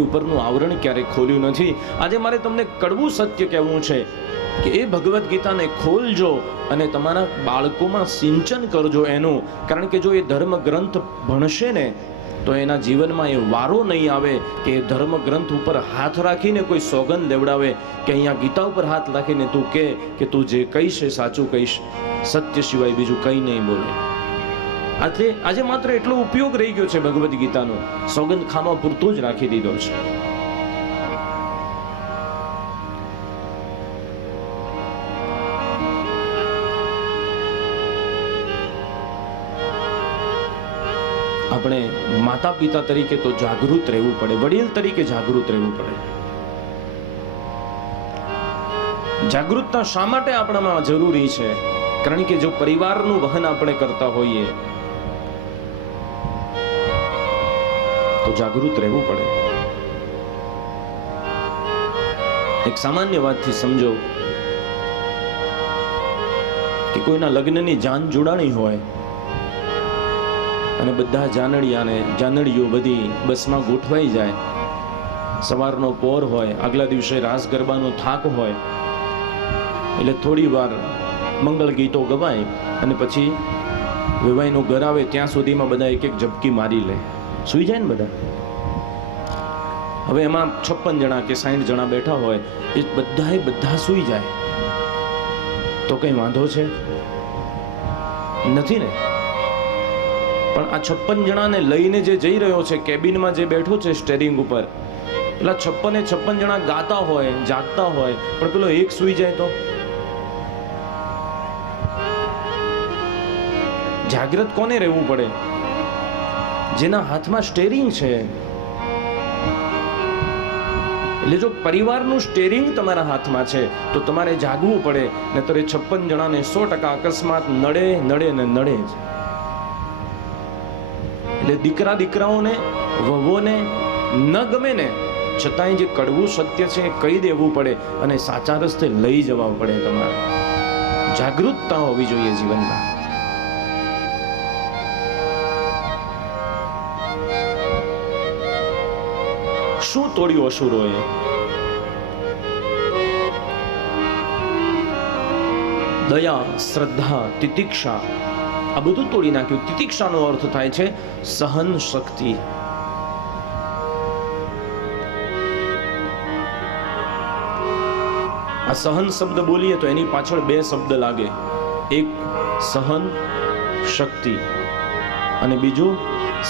ઉપરનું આવરણ ક્યારે ખોલ્યું નથી. આજે મારે તમને કડવું સત્ય કહેવું છે કે એ ભગવદ્ ગીતાને ખોલજો અને તમારા બાળકોમાં સિંચન કરજો એનું. કારણ કે જો એ ધર્મ ગ્રંથ ભણશે ને તો એના જીવનમાં એ વારો નહીં આવે કે એ ધર્મ ગ્રંથ ઉપર હાથ રાખીને કોઈ સોગંદ લેવડાવે કે અહીંયા ગીતા ઉપર હાથ રાખીને તું કે તું જે કહીશ એ સાચું કહીશ, સત્ય સિવાય બીજું કંઈ નહીં બોલે. આજે માત્ર એટલો ઉપયોગ રહી ગયો છે ભગવદ્ ગીતાનો, સોગંદ ખાવા પૂરતો જ રાખી દીધો છે. આપણે માતા પિતા તરીકે તો જાગૃત રહેવું પડે, વડીલ તરીકે જાગૃત રહેવું પડે. જાગૃતતા શા માટે આપણામાં જરૂરી છે? કારણ કે જો પરિવારનું વહન આપણે કરતા હોઈએ તો જાગૃત રહેવું પડે. એક સામાન્ય વાતથી સમજો કે કોઈના લગ્નની જાન જોડાણી હોય અને બધા જાનડીઓ બધી બસમાં ગોઠવાઈ જાય. સવારનો પોર હોય, આગલા દિવસે રાસ ગરબાનો થાક હોય, એટલે થોડી વાર મંગળ ગીતો ગવાય અને પછી વિવાહનું ઘર આવે ત્યાં સુધીમાં બધા એક એક ઝબકી મારી લે, સુઈ જાય ને બધા. હવે એમાં 56 જણા કે 60 જણા બેઠા હોય, એ બધા સુઈ જાય તો કઈ વાંધો છે? નથી ને. પણ આ 56 જણાને લઈને જે જઈ રહ્યો છે, કેબિનમાં જે બેઠો છે સ્ટેરિંગ ઉપર, પેલા 56 જણા ગાતા હોય, જાગતા હોય, પણ પેલો એક સુઈ જાય તો? જાગ્રત કોને રહેવું પડે? જેના હાથમાં સ્ટેરિંગ છે. એટલે જો પરિવારનું સ્ટેરિંગ તમારા હાથમાં છે તો તમારે જાગવું પડે, નહીતર 56 જણાને 100% અકસ્માત નડે જ. એટલે દીકરાઓને, વહુઓને ન ગમે ને છતાંય જે કડવું સત્ય છે એ કહી દેવું પડે અને સાચા રસ્તે લઈ જવા પડે. તમારે જાગૃતતા હોવી જોઈએ જીવનમાં. શું તોડ્યું અસુરોએ? દયા, શ્રદ્ધા, તિતિક્ષા, આ બધું તોડી નાખ્યું. તિતિક્ષાનો અર્થ થાય છે સહન શક્તિ. આ સહન શબ્દ બોલીએ તો એની પાછળ 2 શબ્દ લાગે. એક સહન શક્તિ અને બીજું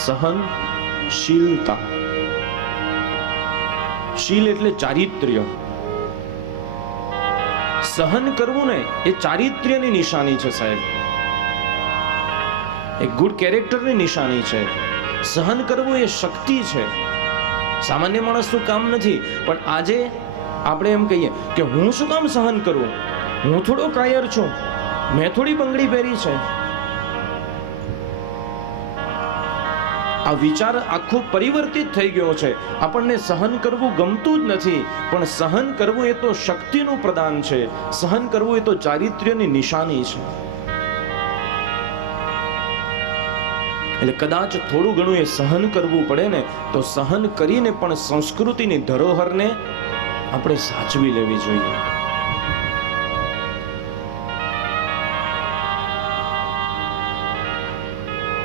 સહનશીલતા. શીલ એટલે ચારિત્ર્ય. સહન કરવું ને એ ચારિત્ર્યની નિશાની છે સાહેબ, એક ગુડ કેરેક્ટરની નિશાની છે. સહન કરવું એ શક્તિ છે, સામાન્ય માણસનું કામ નથી. પણ આજે આપણે એમ કહીએ કે હું શું કામ સહન કરું, હું થોડો કાયર છું, મેં થોડી બંગડી પહેરી છે. આ વિચાર આખો પરિવર્તિત થઈ ગયો છે. આપણને સહન કરવું ગમતું જ નથી, પણ સહન કરવું એ તો શક્તિનું પ્રદાન છે. સહન કરવું એ તો ચારિત્ર્યની નિશાની છે. એટલે કદાચ થોડું ઘણું એ સહન કરવું પડે ને તો સહન કરીને પણ સંસ્કૃતિની ધરોહરને આપણે સાચવી લેવી જોઈએ.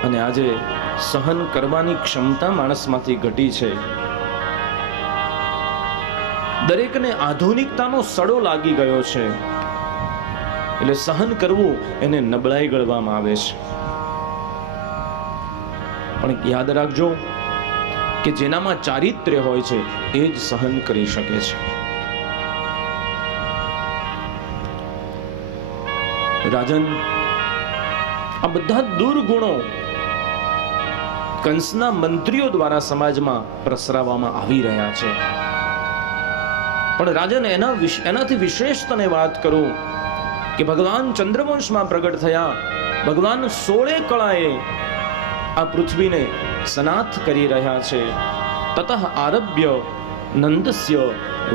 અને આજે સહન કરવાની ક્ષમતા માણસમાંથી ઘટી છે. દરેકને આધુનિકતાનો સડો લાગી ગયો છે, એટલે સહન કરવું એને નબળાઈ ગણવામાં આવે છે. પણ યાદ રાખજો કે જેનામાં ચારિત્ર્ય હોય છે એ જ સહન કરી શકે છે. રાજન, આ બધા દુર્ગુણો કંસના મંત્રીઓ દ્વારા સમાજમાં પ્રસરાવવામાં આવી રહ્યા છે. પણ રાજન, એનાથી વિશેષ તને વાત કરું કે ભગવાન ચંદ્રવંશમાં પ્રગટ થયા. ભગવાન 16 કળાએ આ પૃથ્વીને સનાથ કરી રહ્યા છે. તતઃ આરભ્ય નંદસ્ય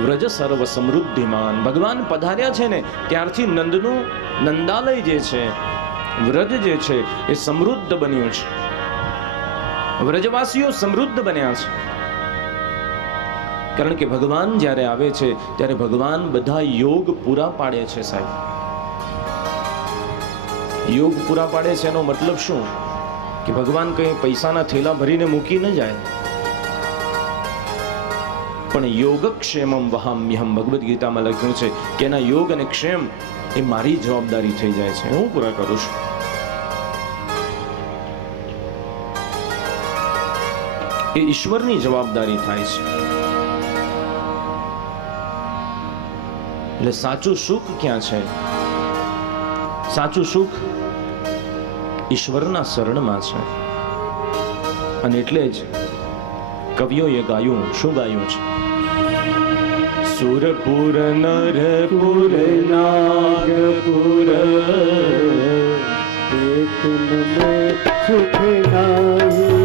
વ્રજ સર્વ સમૃદ્ધિમાન. ભગવાન પધાર્યા છે ને ત્યારથી નંદનું નંદાલય જે છે, વ્રજ જે છે એ સમૃદ્ધ બન્યું છે. વ્રજવાસીઓ સમૃદ્ધ બન્યા છે. કારણ કે ભગવાન જ્યારે આવે છે ત્યારે ભગવાન બધા યોગ પૂરા પાડે છે સાહેબ. યોગ પૂરા પાડે છે એનો મતલબ શું? કે ભગવાન કઈ પૈસાના થેલા ભરીને મૂકી ન જાય, પણ યોગક્ષેમમ વહામ્યહમ ભગવદ્ ગીતામાં લખ્યું છે કે એના યોગ અને ક્ષેમ એ મારી જવાબદારી થઈ જાય છે, હું પૂરા કરું છું. એ ઈશ્વરની જવાબદારી થાય છે. એટલે સાચું સુખ ક્યાં છે? સાચું સુખ ઈશ્વરના શરણમાં છે. અને એટલે જ કવિઓએ ગાયું, શું ગાયું છે? સુરપુર નરપુર નાગપુર એક નમે સુખ નાહી,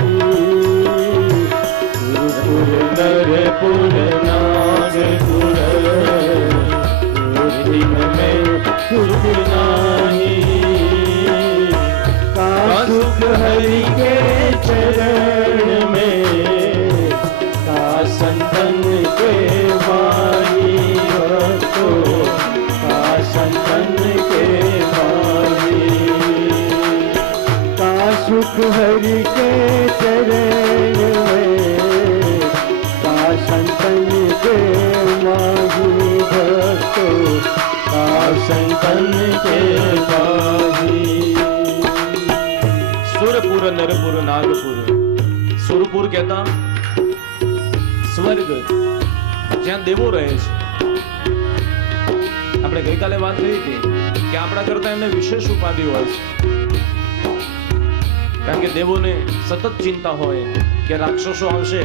સુરપુર નરપુર નાગપુર એક નમે સુખ નાહી, का सुख हरि के चरण में, का संतन के माही भक्तो, का संतन के माही, का सुख हरि के चरण में, का संतन के माही भक्तो, का संतन के माही. સુરપુર નરપુર નાગપુર. સુરપુર કહેતા સ્વર્ગ, જ્યાં દેવો રહે છે. આપણે ગઈકાલે વાત કરી હતી કે આપણા કરતા એમને વિશેષ ઉપાધિ હોય છે, કારણ કે દેવોને સતત ચિંતા હોય કે રાક્ષસો આવશે,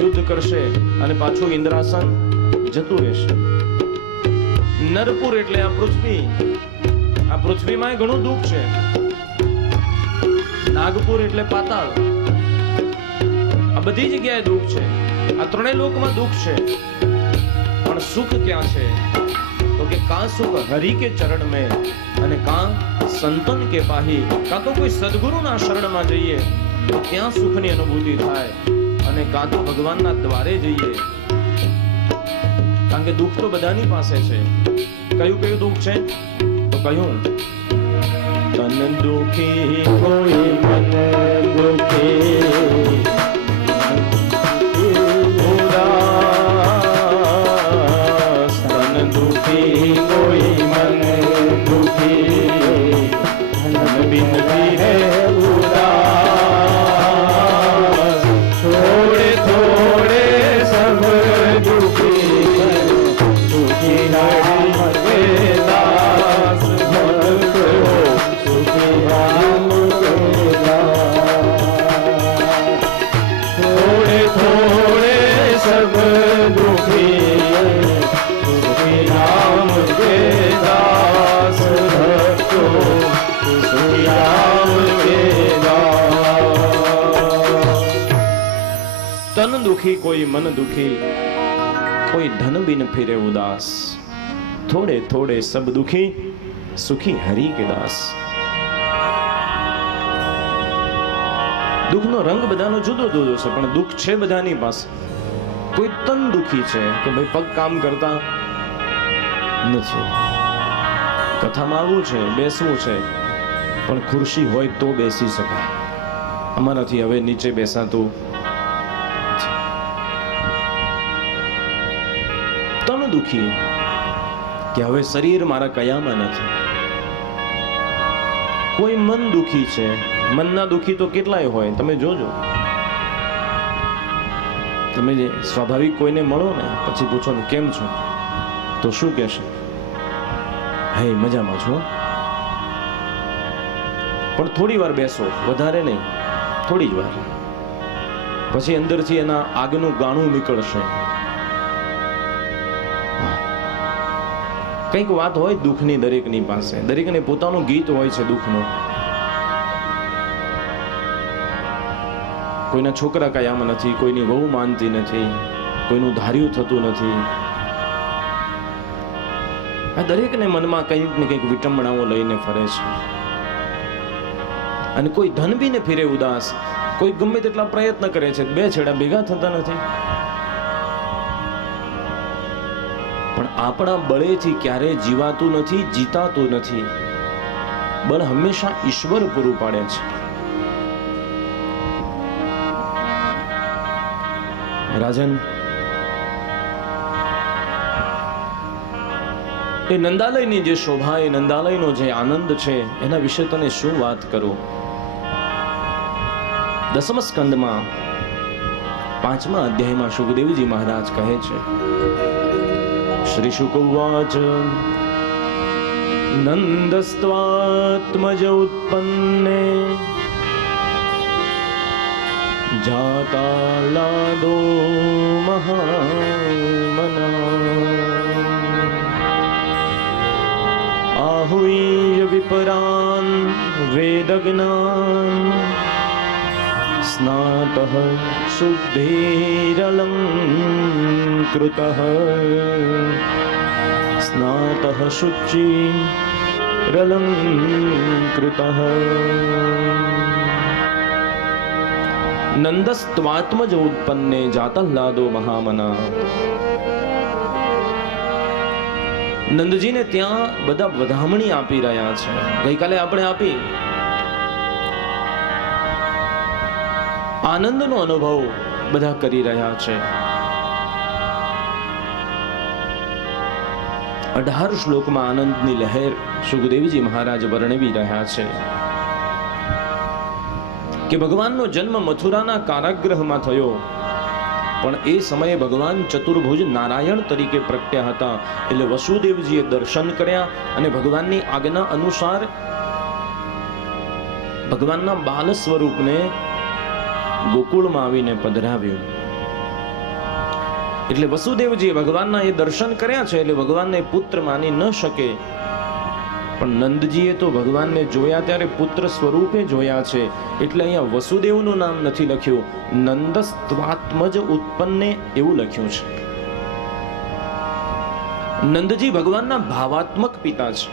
યુદ્ધ કરશે અને પાછું ઇન્દ્રાસન જતું રહેશે. નરપુર એટલે આ પૃથ્વી. આ પૃથ્વીમાં ઘણું દુઃખ છે. નાગપુર એટલે પાતાળ. આ બધી જગ્યાએ દુઃખ છે. આ ત્રણેય લોકમાં દુઃખ છે, પણ સુખ ક્યાં છે? તો કે કા સુખ હરિ કે ચરણ મેં, અને કા સંતન કે પાહી. કાં તો કોઈ સદગુરુના શરણમાં જઈએ તો ત્યાં સુખની અનુભૂતિ થાય, અને કાં તો ભગવાનના દ્વારે જઈએ, કારણ કે દુઃખ તો બધાની પાસે છે. કયું કયું દુઃખ છે? તો કહ્યું તન દુખી કોઈ મન દુખી, ઉદાસ તન દુખી કોઈ મન દુખી, મન બિનતી હૈ ઉદાસ, થોડે થોડે સબ દુખી, સુખી હરિ કે દાસ ભક્તો, રામ થોડે થોડે સબ દુખી, સુખી રામ કે દાસ ભક્તો, સુખી રામ કે દાસ. તન દુખી કોઈ મન દુખી, કોઈ ધન બિન ફિરે ઉદાસ, થોડે થોડે સબ દુખી, સુખી હરિ કે દાસ. દુઃખનો રંગ બધાનો જુદો જુદો છે, પણ દુઃખ છે બધાની પાસે. કોઈ તન દુખી છે કે ભાઈ પગ કામ કરતા નથી, કથામાં આવવું છે, બેસવું છે, પણ ખુરશી હોય તો બેસી શકાય. અમારાથી હવે નીચે બેસાતું. તન દુખી કે હવે શરીર મારા કયામાં નથી. કોઈ મન દુખી છે. મનના દુખી તો કેટલાય હોય, તમે જોજો. તમે જે સ્વાભાવિક કોઈને મળો ને, પછી પૂછો ને કેમ છો, તો શું કહેશે? હે મજામાં છો. પણ થોડી વાર બેસો, વધારે નહીં, થોડી જ વાર, પછી અંદરથી એના આગનું ગાણું નીકળશે. કંઈક વાત હોય દુઃખની દરેકની પાસે. દરેકને પોતાનું ગીત હોય છે દુઃખનું. કોઈના છોકરા કયામાં નથી, કોઈની વહુ માનતી નથી, કોઈનું ધાર્યું થતું નથી. આ દરેકને મનમાં કંઈક ને કંઈક વિટંબણાઓ લઈને ફરે છે. અને કોઈ ધન બી ને ફિરે ઉદાસ. કોઈ ગમે તેટલા પ્રયત્ન કરે છે, બે છેડા ભેગા થતા નથી. પણ આપણા બળેથી ક્યારે જીવાતું નથી, જીતાતું નથી. બળ હંમેશા ઈશ્વર પૂરું પાડે છે. રાજન, એ નંદાલયની જે શોભા, એ નંદાલયનો જે આનંદ છે, એના વિશે તને શું વાત કરું. 10મ સ્કંદમાં 5મા અધ્યાયમાં સુખદેવજી મહારાજ કહે છે, શ્રી શુક ઉવાચ નંદસ્ત્વાત્મજ ઉત્પન્ને જાતા લાદો મહામના આહુય વિપરાન વેદજ્ઞાન સ્નાતઃ શુદ્ધિરલંકૃતઃ સ્નાતઃ શુચિરલંકૃતઃ નંદસ્ત્વાત્મજ ઉત્પન્ને જાતલ્લાદો મહામના. નંદજીને ત્યાં બધા વધામણી આપી રહ્યા છે. ગઈકાલે આપણે આપી. આનંદનો અનુભવ બધા કરી રહ્યા છે. 18 શ્લોકમાં આનંદની લહેર સુખદેવજી મહારાજ વર્ણવી રહ્યા છે કે ભગવાનનો જન્મ મથુરાના કારાગૃહમાં થયો, પણ એ સમયે ભગવાન ચતુર્ભુજ નારાયણ તરીકે પ્રગટ્યા હતા. એટલે વસુદેવજીએ દર્શન કર્યા અને ભગવાનની આજ્ઞા અનુસાર ભગવાનના બાલ સ્વરૂપને ગોકુળમાં આવીને પધરાવ્યું. એટલે વસુદેવજીએ ભગવાનના એ દર્શન કર્યા છે, એટલે ભગવાનને પુત્ર માની ન શકે. પણ નંદજીએ તો ભગવાનને જોયા ત્યારે પુત્ર સ્વરૂપે જોયા છે. એટલે અહીંયા વસુદેવનું નામ નથી લખ્યું, નંદસ્ત્વાત્મજ ઉત્પન્ને એવું લખ્યું છે. નંદજી ભગવાનના ભાવાત્મક પિતા છે.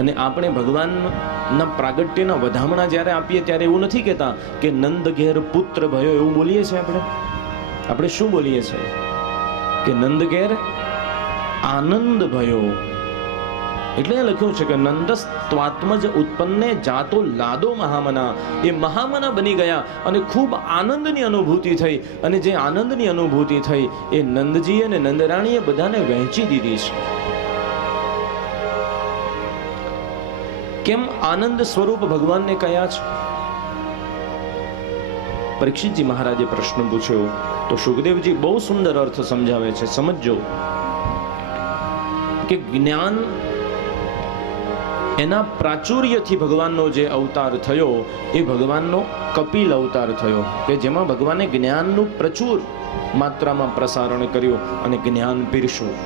અને આપણે ભગવાનના પ્રાગટ્યના વધામણા જ્યારે આપીએ ત્યારે એવું નથી કહેતા કે નંદ ઘેર પુત્ર ભયો, એવું બોલીએ છીએ આપણે શું બોલીએ છીએ કે નંદ ઘેર આનંદ ભયો. એટલે લખ્યું છે કે નંદસ્ત્વાત્મજ ઉત્પન્ને જાતો લાદો મહામના. એ મહામના બની ગયા અને ખૂબ આનંદની અનુભૂતિ થઈ. અને જે આનંદની અનુભૂતિ થઈ એ નંદજી અને નંદરાણીએ બધાને વહેંચી દીધી છે. કેમ આનંદ સ્વરૂપ ભગવાનને કયા છે? પરીક્ષિતજી મહારાજે પ્રશ્ન પૂછ્યો તો સુખદેવજી બહુ સુંદર અર્થ સમજાવે છે. સમજો કે જ્ઞાન એના પ્રાચુર્યથી ભગવાનનો જે અવતાર થયો એ ભગવાનનો કપિલ અવતાર થયો, કે જેમાં ભગવાને જ્ઞાનનું પ્રચુર માત્રામાં પ્રસારણ કર્યું અને જ્ઞાન પીરસ્યું.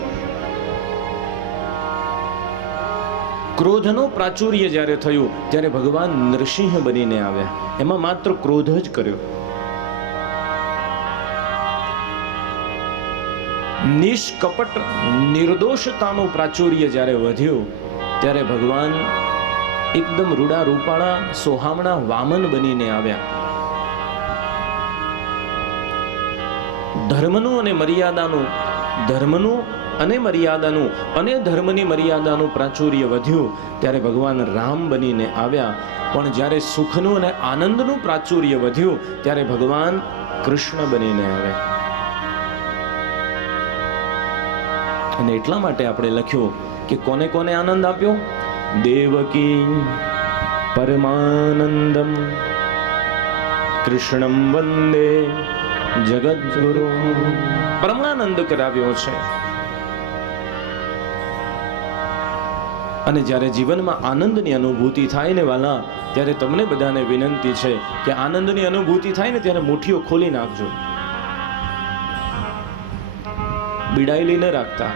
ક્રોધનો પ્રાચુર્ય જ્યારે થયું ત્યારે ભગવાન નૃસિંહ બનીને આવ્યા. એમાં માત્ર ક્રોધ જ કર્યો. નિષ્કપટ નિર્દોષતાનું પ્રાચુર્ય જ્યારે વધ્યું ત્યારે ભગવાન એકદમ રૂડા રૂપાળા સોહામણા વામન બનીને આવ્યા. ધર્મનું અને મર્યાદાનું અને ધર્મની મર્યાદાનું પ્રાચુર્ય વધ્યું ત્યારે ભગવાન રામ બનીને આવ્યા. પણ જ્યારે સુખનું અને આનંદનું પ્રાચુર્ય વધ્યું ત્યારે ભગવાન કૃષ્ણ બનીને આવ્યા. અને એટલા માટે આપણે લખ્યું કે કોને કોને આનંદ આપ્યો? દેવકી પરમાનંદમ કૃષ્ણમ વંદે જગદ્ગુરુ. પરમાનંદ કરાવ્યો છે. અને જ્યારે જીવનમાં આનંદની અનુભૂતિ થાય ને વાલા, ત્યારે તમને બધાને વિનંતી છે કે આનંદની અનુભૂતિ થાય ને ત્યારે મુઠ્ઠીઓ ખોલી નાખજો. બિડાયેલી ન રાખતા,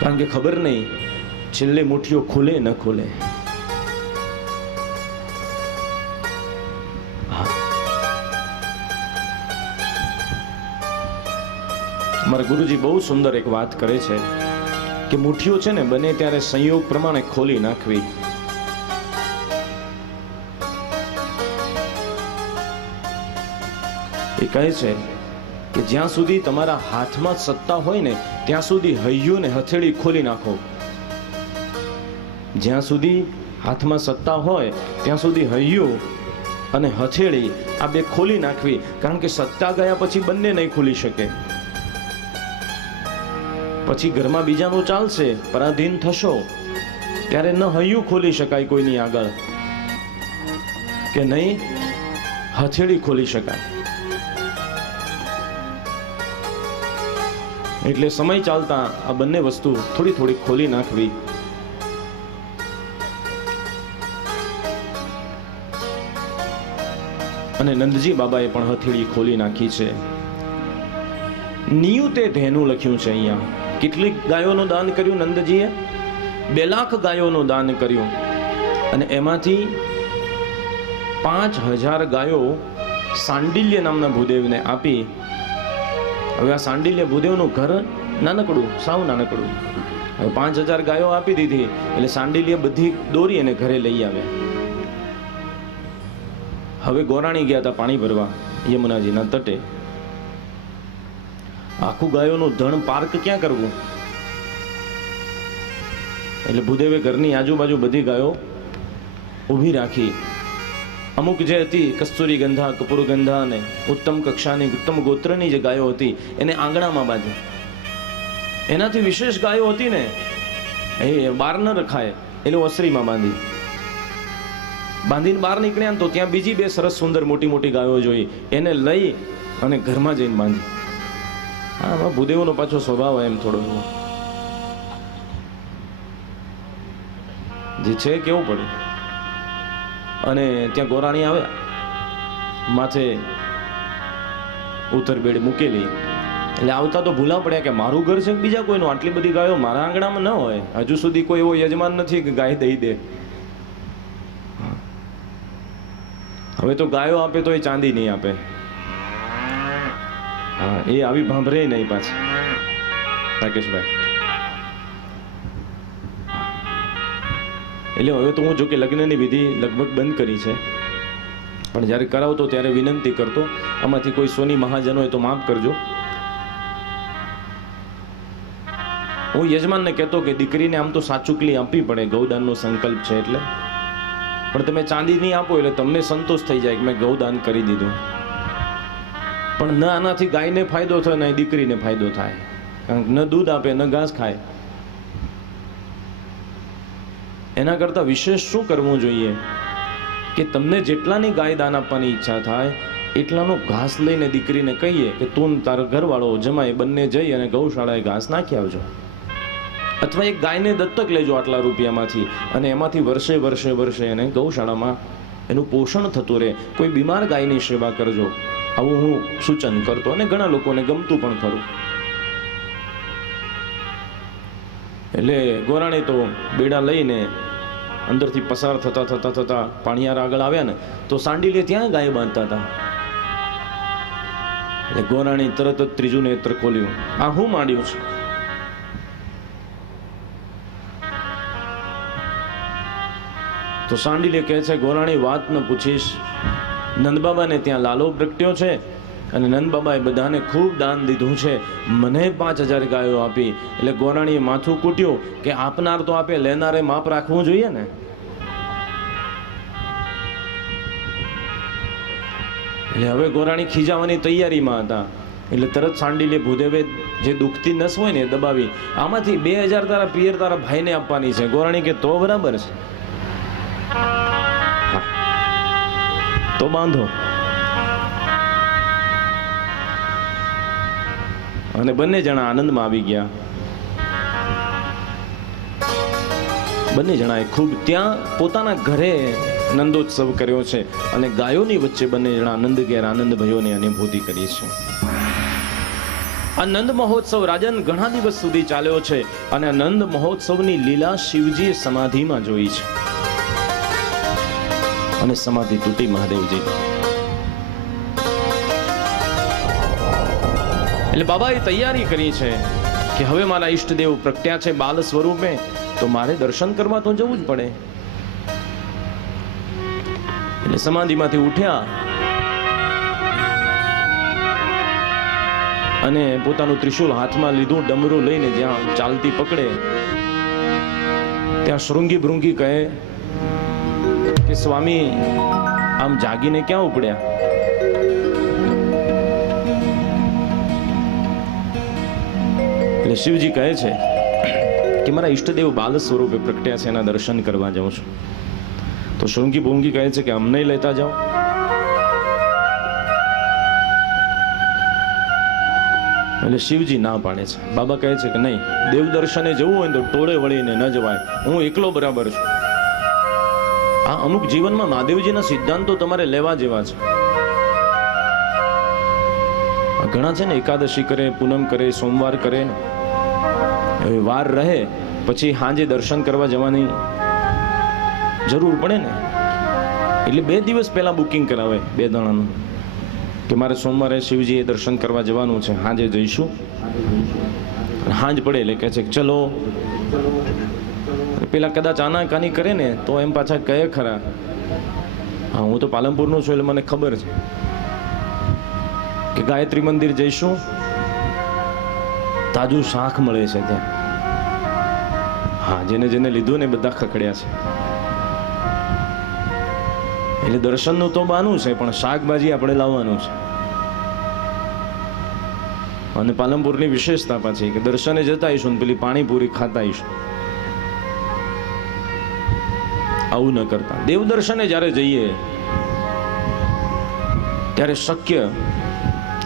કારણ કે ખબર નહીં છેલ્લે મુઠ્ઠીઓ ખુલે ન ખુલે. મારા ગુરુજી બહુ સુંદર એક વાત કરે છે કે મુઠ્ઠીઓ છે ને બને ત્યારે સંયોગ પ્રમાણે ખોલી નાખવી. એ કહે છે કે જ્યાં સુધી તમારા હાથમાં સત્તા હોય ને ત્યાં સુધી હૈયું ને હથેળી ખોલી નાખો. જ્યાં સુધી હાથમાં સત્તા હોય ત્યાં સુધી હૈયું અને હથેળી આ બે ખોલી નાખવી, કારણ કે સત્તા ગયા પછી બંને નહીં ખુલી શકે. પછી ઘરમાં બીજાનું ચાલશે, પરાધીન થશો ત્યારે ન હૈયું ખોલી શકાય કોઈની આગળ કે નહીં હથેળી ખોલી શકાય. એટલે સમય ચાલતા આ બંને વસ્તુ થોડી થોડી ખોલી નાખવી. અને નંદજી બાબાએ પણ હથેળી ખોલી નાખી છે. નિયુતે ધેનું લખ્યું છે અહીંયા. કેટલીક ગાયોનું દાન કર્યું નંદજીએ? 2 લાખ ગાયોનું દાન કર્યું. અને એમાંથી 5000 ગાયો સાંડિલ્ય નામના ભૂદેવને આપી. હવે આ સાંડિલ્ય ભૂદેવનું ઘર નાનકડું, સાવ નાનકડું. હવે 5000 ગાયો આપી દીધી એટલે સાંડિલ્ય બધી દોરી અને ઘરે લઈ આવે. હવે ગોરાણી ગયા હતા પાણી ભરવા યમુનાજીના તટે. આખું ગાયોનું ધણ પાર્ક ક્યાં કરવું? એટલે ભૂદેવે ઘરની આજુબાજુ બધી ગાયો ઊભી રાખી. અમુક જે હતી કસ્તુરી ગંધા, કપૂર ગંધા અને ઉત્તમ કક્ષાની, ઉત્તમ ગોત્રની જે ગાયો હતી એને આંગણામાં બાંધી. એનાથી વિશેષ ગાયો હતી ને એ બહાર ન રખાય એટલે ઓસરીમાં બાંધી. બાંધીને બહાર નીકળ્યા તો ત્યાં બીજી 2 સરસ સુંદર મોટી મોટી ગાયો જોઈ, એને લઈ અને ઘરમાં જઈને બાંધી. હા, ભૂદેવનો પાછો સ્વભાવ એમ થોડો જે છે કેવું પડે. અને ત્યાં ગોરાણી આવે, માથે ઉત્તરબેડ મૂકેલી. એટલે આવતા તો ભૂલા પડ્યા કે મારું ઘર છે બીજા કોઈનું? આટલી બધી ગાયો મારા આંગણામાં ન હોય. હજુ સુધી કોઈ એવો યજમાન નથી કે ગાય દઈ દે. હવે તો ગાયો આપે તો એ ચાંદી નહીં આપે. હા, એ આવી ભાંભરે નહીં પાછી. રાકેશભાઈ, એટલે હવે તો હું જો કે લગ્નની વિધિ લગભગ બંધ કરી છે, પણ જ્યારે કરાવતો ત્યારે વિનંતી કરતો, આમાંથી કોઈ સોની મહાજન હોય તો માફ કરજો. હું યજમાનને કહેતો કે દીકરીને આમ તો સાચુકલી આપવી પડે, ગૌદાનનો સંકલ્પ છે એટલે, પણ તમે ચાંદી નહીં આપો એટલે તમને સંતોષ થઈ જાય કે મેં ગૌદાન કરી દીધું. પણ ન આનાથી ગાયને ફાયદો થાય ને દીકરીને ફાયદો થાય, કારણ કે ન દૂધ આપે ન ઘાસ ખાય. એના કરતાં વિશેષ શું કરવું જોઈએ કે તમને જેટલાની ગાય દાન આપવાની ઈચ્છા થાય એટલાનો ઘાસ લઈને દીકરીને કહીએ કે તું તારો ઘરવાળો જમાય બંને જઈ અને ગૌશાળાએ ઘાસ નાખી આવજો. અથવા એક ગાયને દત્તક લેજો આટલા રૂપિયામાંથી, અને એમાંથી વર્ષે વર્ષે વર્ષે એને ગૌશાળામાં એનું પોષણ થતું રહે. કોઈ બીમાર ગાયની સેવા કરજો, આવું હું સૂચન કરતો, અને ઘણા લોકોને ગમતું પણ ખરું. એટલે ગોરાણી તો બેડા લઈને અંદરથી પસાર થતા થતા થતા પાણીયાર આગળ આવ્યા ને તો સાંડીલે ત્યાં ગાય બાંધતા હતા. એટલે ગોરાણી તરત જ ત્રીજું નેત્ર ખોલ્યું. આ હું માંડ્યું છે? તો સાંડીલે કહે છે, ગોરાણી વાત ન પૂછીશ, નંદબાબાને ત્યાં લાલો પ્રગટ્યો છે અને નંદબાબાએ બધાને ખૂબ દાન દીધું છે, મને 5000 ગાયો આપી. એટલે ગોરાણીએ માથું કૂટ્યું કે આપનાર તો આપે, લેનારે માપ રાખવું જોઈએ ને. એટલે હવે ગોરાણી ખીજાવાની તૈયારીમાં હતા. એટલે તરત સાંડીલે ભૂદેવે જે દુખતી નસ હોય ને દબાવી, આમાંથી 2000 તારા પિયર તારા ભાઈને આપવાની છે. ગોરાણી કે તો બરાબર છે, તો બાંધો. અને બંને જણા આનંદમાં આવી ગયા. બંને જણાએ ખૂબ ત્યાં પોતાના ઘરે નંદોત્સવ કર્યો છે અને ગાયોની વચ્ચે બંને જણા આનંદ ઘેર આનંદ ભયોની અનુભૂતિ કરી છે. આ નંદ મહોત્સવ રાજન ઘણા દિવસ સુધી ચાલ્યો છે અને આ નંદ મહોત્સવની લીલા શિવજીએ સમાધિમાં જોઈ છે અને સમાધિ તૂટી મહાદેવજી. એટલે બાબાએ તૈયારી કરી છે કે હવે મારા ઈષ્ટદેવ પ્રગટ્યા છે બાલ સ્વરૂપે, તો મારે દર્શન કરવા તો જવું જ પડે. એટલે સમાધિમાંથી ઉઠ્યા અને પોતાનું ત્રિશૂલ હાથમાં લીધું, ડમરું લઈને જ્યાં ચાલતી પકડે ત્યાં શૃંગી ભૃંગી કહે કે સ્વામી આમ જાગીને ક્યાં ઉપડ્યા? એટલે શિવજી કહે છે કે મારા ઈષ્ટદેવ બાલ સ્વરૂપે પ્રગટ્યા છે, એના દર્શન કરવા જાઉં છું. તો શૃંગી ભૃંગી કહે છે કે અમને લેતા જાઓ. એટલે શિવજી ના પાડે છે. બાબા કહે છે કે નહીં, દેવ દર્શને જવું હોય તો ટોળે વળીને ન જવાય, હું એકલો બરાબર છું. આ અમુક જીવનમાં મહાદેવજીના સિદ્ધાંતો તમારે લેવા જેવા છે. ઘણા છે ને એકાદશી કરે, પૂનમ કરે, સોમવાર કરે, વાર રહે પછી સાંજે દર્શન કરવા જવાની જરૂર પડે ને, એટલે 2 દિવસ પહેલા બુકિંગ કરાવે 2 દાડાનું કે મારે સોમવારે શિવજીએ દર્શન કરવા જવાનું છે, સાંજે જઈશું. સાંજ પડે એટલે કહે છે ચલો. પેલા કદાચ આનાકાની કરે ને તો એમ પાછા કહે ખરા, હા હું તો પાલનપુરનો છું એટલે મને ખબર છે કે ગાયત્રી મંદિર જઈશું, તાજું શાક મળે છે ત્યાં. હા, જેને જેને લીધું ને બધા ખખડ્યા છે. એટલે દર્શનનું તો બાનું છે, પણ શાકભાજી આપણે લાવવાનું છે. અને પાલનપુરની વિશેષતા પાછી કે દર્શને જતા આવીશું પેલી પાણીપુરી ખાતા આવીશું. આવું ન કરતા. દેવ દર્શને જ્યારે જઈએ ત્યારે શક્ય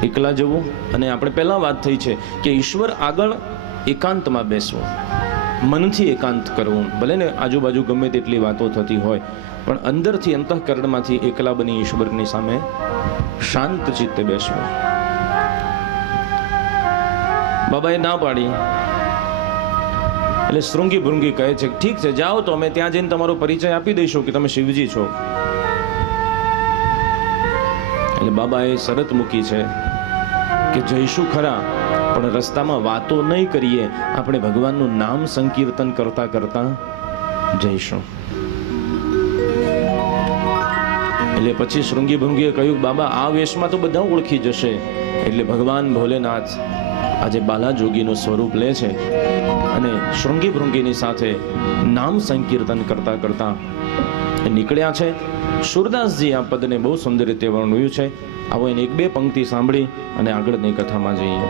એકલા જવું. અને આપણે પહેલા વાત થઈ છે કે ઈશ્વર આગળ એકાંતમાં બેસવું, મનથી એકાંત કરવું. ભલે ને આજુબાજુ ગમે તેટલી વાતો થતી હોય, પણ અંદરથી અંતઃકરણમાંથી એકલા બની ઈશ્વરની સામે શાંત ચિત્તે બેસવું. બાબાએ ના પાડી એટલે શૃંગી ભૃંગી કહે છે ઠીક છે જાઓ, તો અમે ત્યાં જઈને તમારો પરિચય આપી દઈશું કે તમે શિવજી છો. એટલે બાબાએ શરત મૂકી છે કે જઈશું ખરા, પણ રસ્તામાં વાતો નહીં કરીએ, આપણે ભગવાનનું નામ સંકીર્તન કરતા કરતા જઈશું. એટલે પછી શૃંગી ભૃંગીએ કહ્યું બાબા આ વેશમાં તો બધા ઓળખી જશે. એટલે ભગવાન ભોલેનાથ આજે બાલા જોગીનું સ્વરૂપ લે છે અને શૃંગી ભૃંગીની સાથે નામ સંકીર્તન કરતા કરતા નીકળ્યા છે. સુરદાસજી આ પદને બહુ સુંદર રીતે વર્ણવ્યું છે. આવો એને 1-2 પંક્તિ સાંભળી અને આગળની કથામાં જઈએ.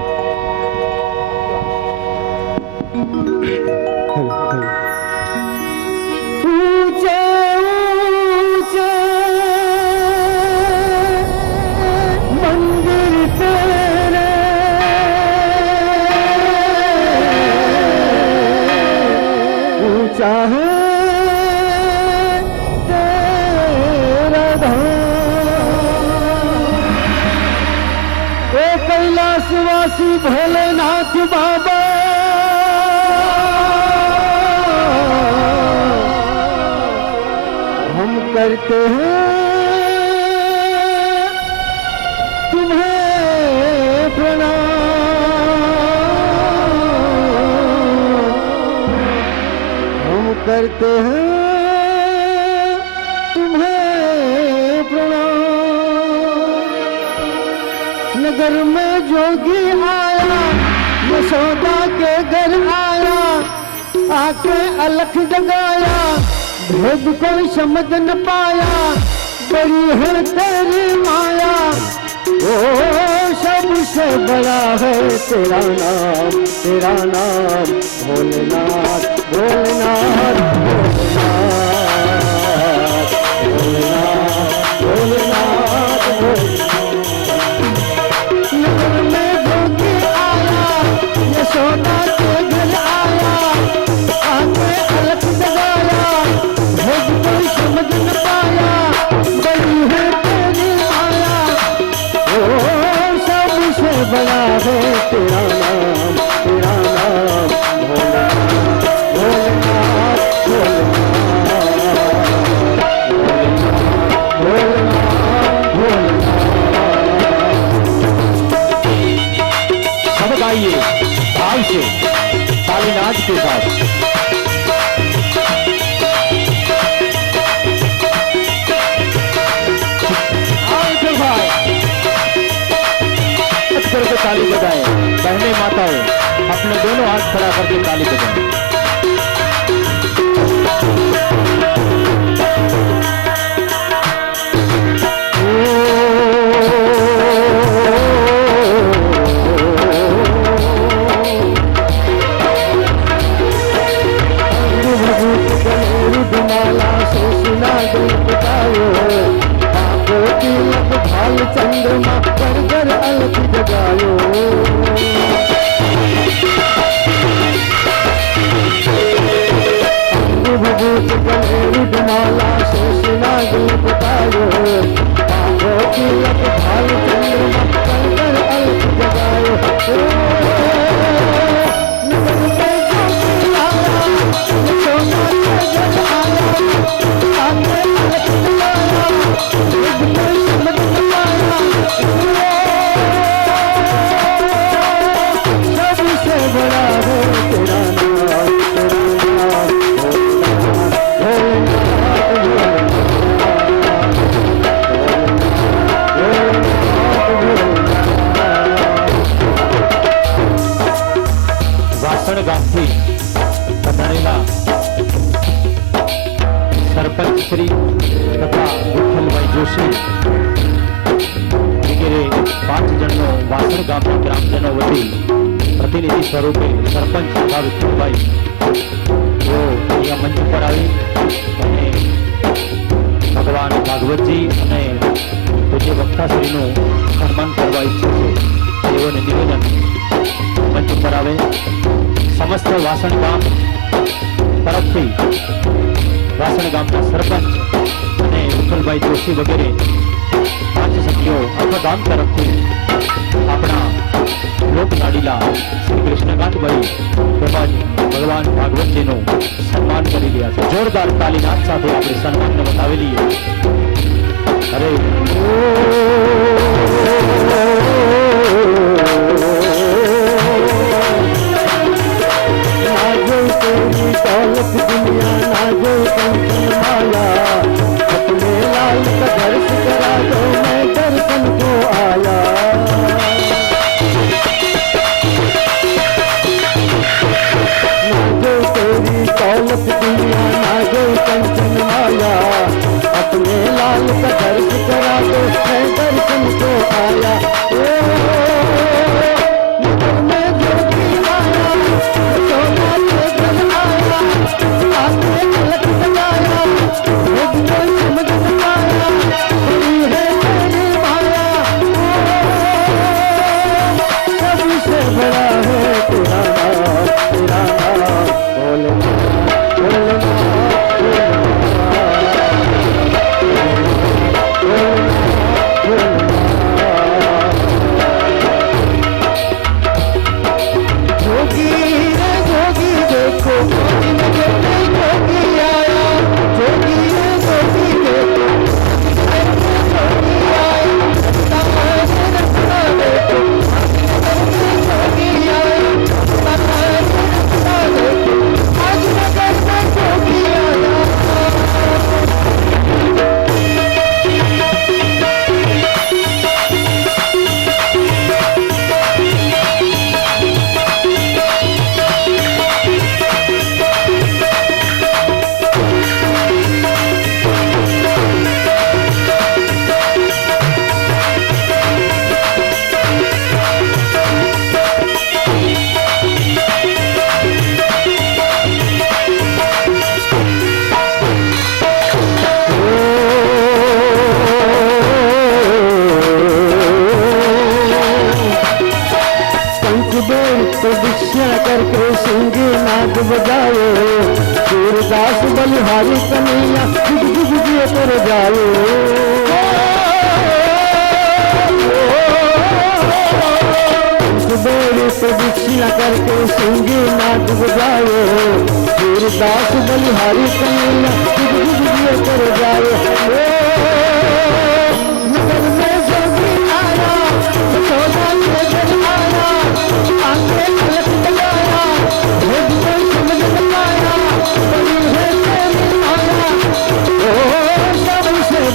कैलाशवासी भोलेनाथ बाबा हम करते हैं तुम्हें प्रणाम, हम करते हैं तुम्हें प्रणाम. नगर में जोगी आया, यशोदा के घर आया, आके अलख जगाया, भेद कोई समझ न पाया, बड़ी है तेरी माया, ओ सबसे बड़ा है तेरा नाम, तेरा नाम भोलेनाथ, भोलेनाथ, भोलेनाथ, भोलेनाथ, भोलेनाथ, भोलेनाथ. यशोदा के घर आया, आके अलख जगाया, भेद कोई समझ न पाया, बड़ी है तेरी माया, ओ सबसे बड़ा है तेरा नाम, तेरा नाम भोलेनाथ, भोलेनाथ, भोलेनाथ, भोलेनाथ, भोलेनाथ. सब गाइए भाव से तालीनाद के साथ. भाई करके ताली बजाएं। बहने माताएं अपने दोनों हाथ खड़ा करके ताली बजाएं। चंद्रमा पर घर अलग जगायो भूत गले माला शेषना गुल बतायो बाबो की लग भाल चंद्रमा पर घर अलग जगायो વાસણ ગામથી પધારેલા સરપંચ શ્રી તથા વિઠ્ઠલભાઈ જોશી વગેરે 5 જણનો વાસણ ગામના ગ્રામજનો વતી પ્રતિનિધિ સ્વરૂપે સરપંચ તથા વિઠ્ઠલભાઈ તેઓ અહીંયા મંચ પર આવી અને ભગવાન ભાગવતજી અને પૂજ્ય વક્તાશ્રીનું સન્માન કરવા ઈચ્છે છે તેઓને નિવેદન મંચ પર આવે સમસ્ત વાસણ ગામ તરફથી વાસણ ગામના સરપંચ અને વિઠ્ઠલભાઈ જોશી વગેરે 5 સભ્યો આખા ગામ તરફથી આપણા લોકલાડીલા શ્રી કૃષ્ણકાંતભાઈ તેમજ ભગવાન ભાગવતજીનું સન્માન કરી રહ્યા છે. જોરદાર તાલીના સાથે આપણે સન્માનને વધાવી લઈએ. અરે दौलत दुनिया ना जो कंचन माया अपने लाल का दर्श करा दो मैं दर्शन को आया ना जो तेरी दौलत दुनिया ना जो कंचन माया अपने लाल का दर्श करा दो मैं दर्शन को आया करके सिंगी नाद बजाओ सूरदास बलिहारी कन्हैया जुग जुग जिए कर जाओ बेड़ी से दीक्षा करके सिंगी नाद बजाओ सूरदास बलिहारी कन्हैया जुग जुग जिए कर जाओ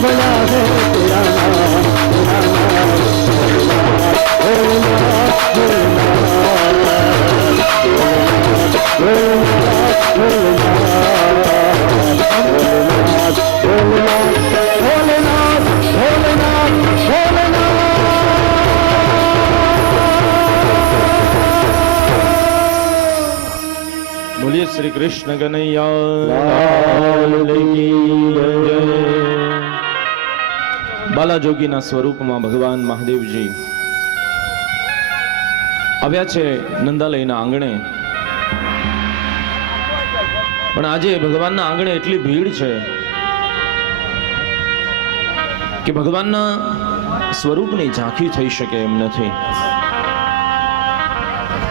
बना है तेरा नाम કૃષ્ણ કનૈયા જય. બાલાજોગીના સ્વરૂપમાં ભગવાન મહાદેવજી આવ્યા છે નંદાલયના આંગણે. પણ આજે ભગવાનના આંગણે એટલી ભીડ છે કે ભગવાનના સ્વરૂપની ઝાંખી થઈ શકે એમ નથી.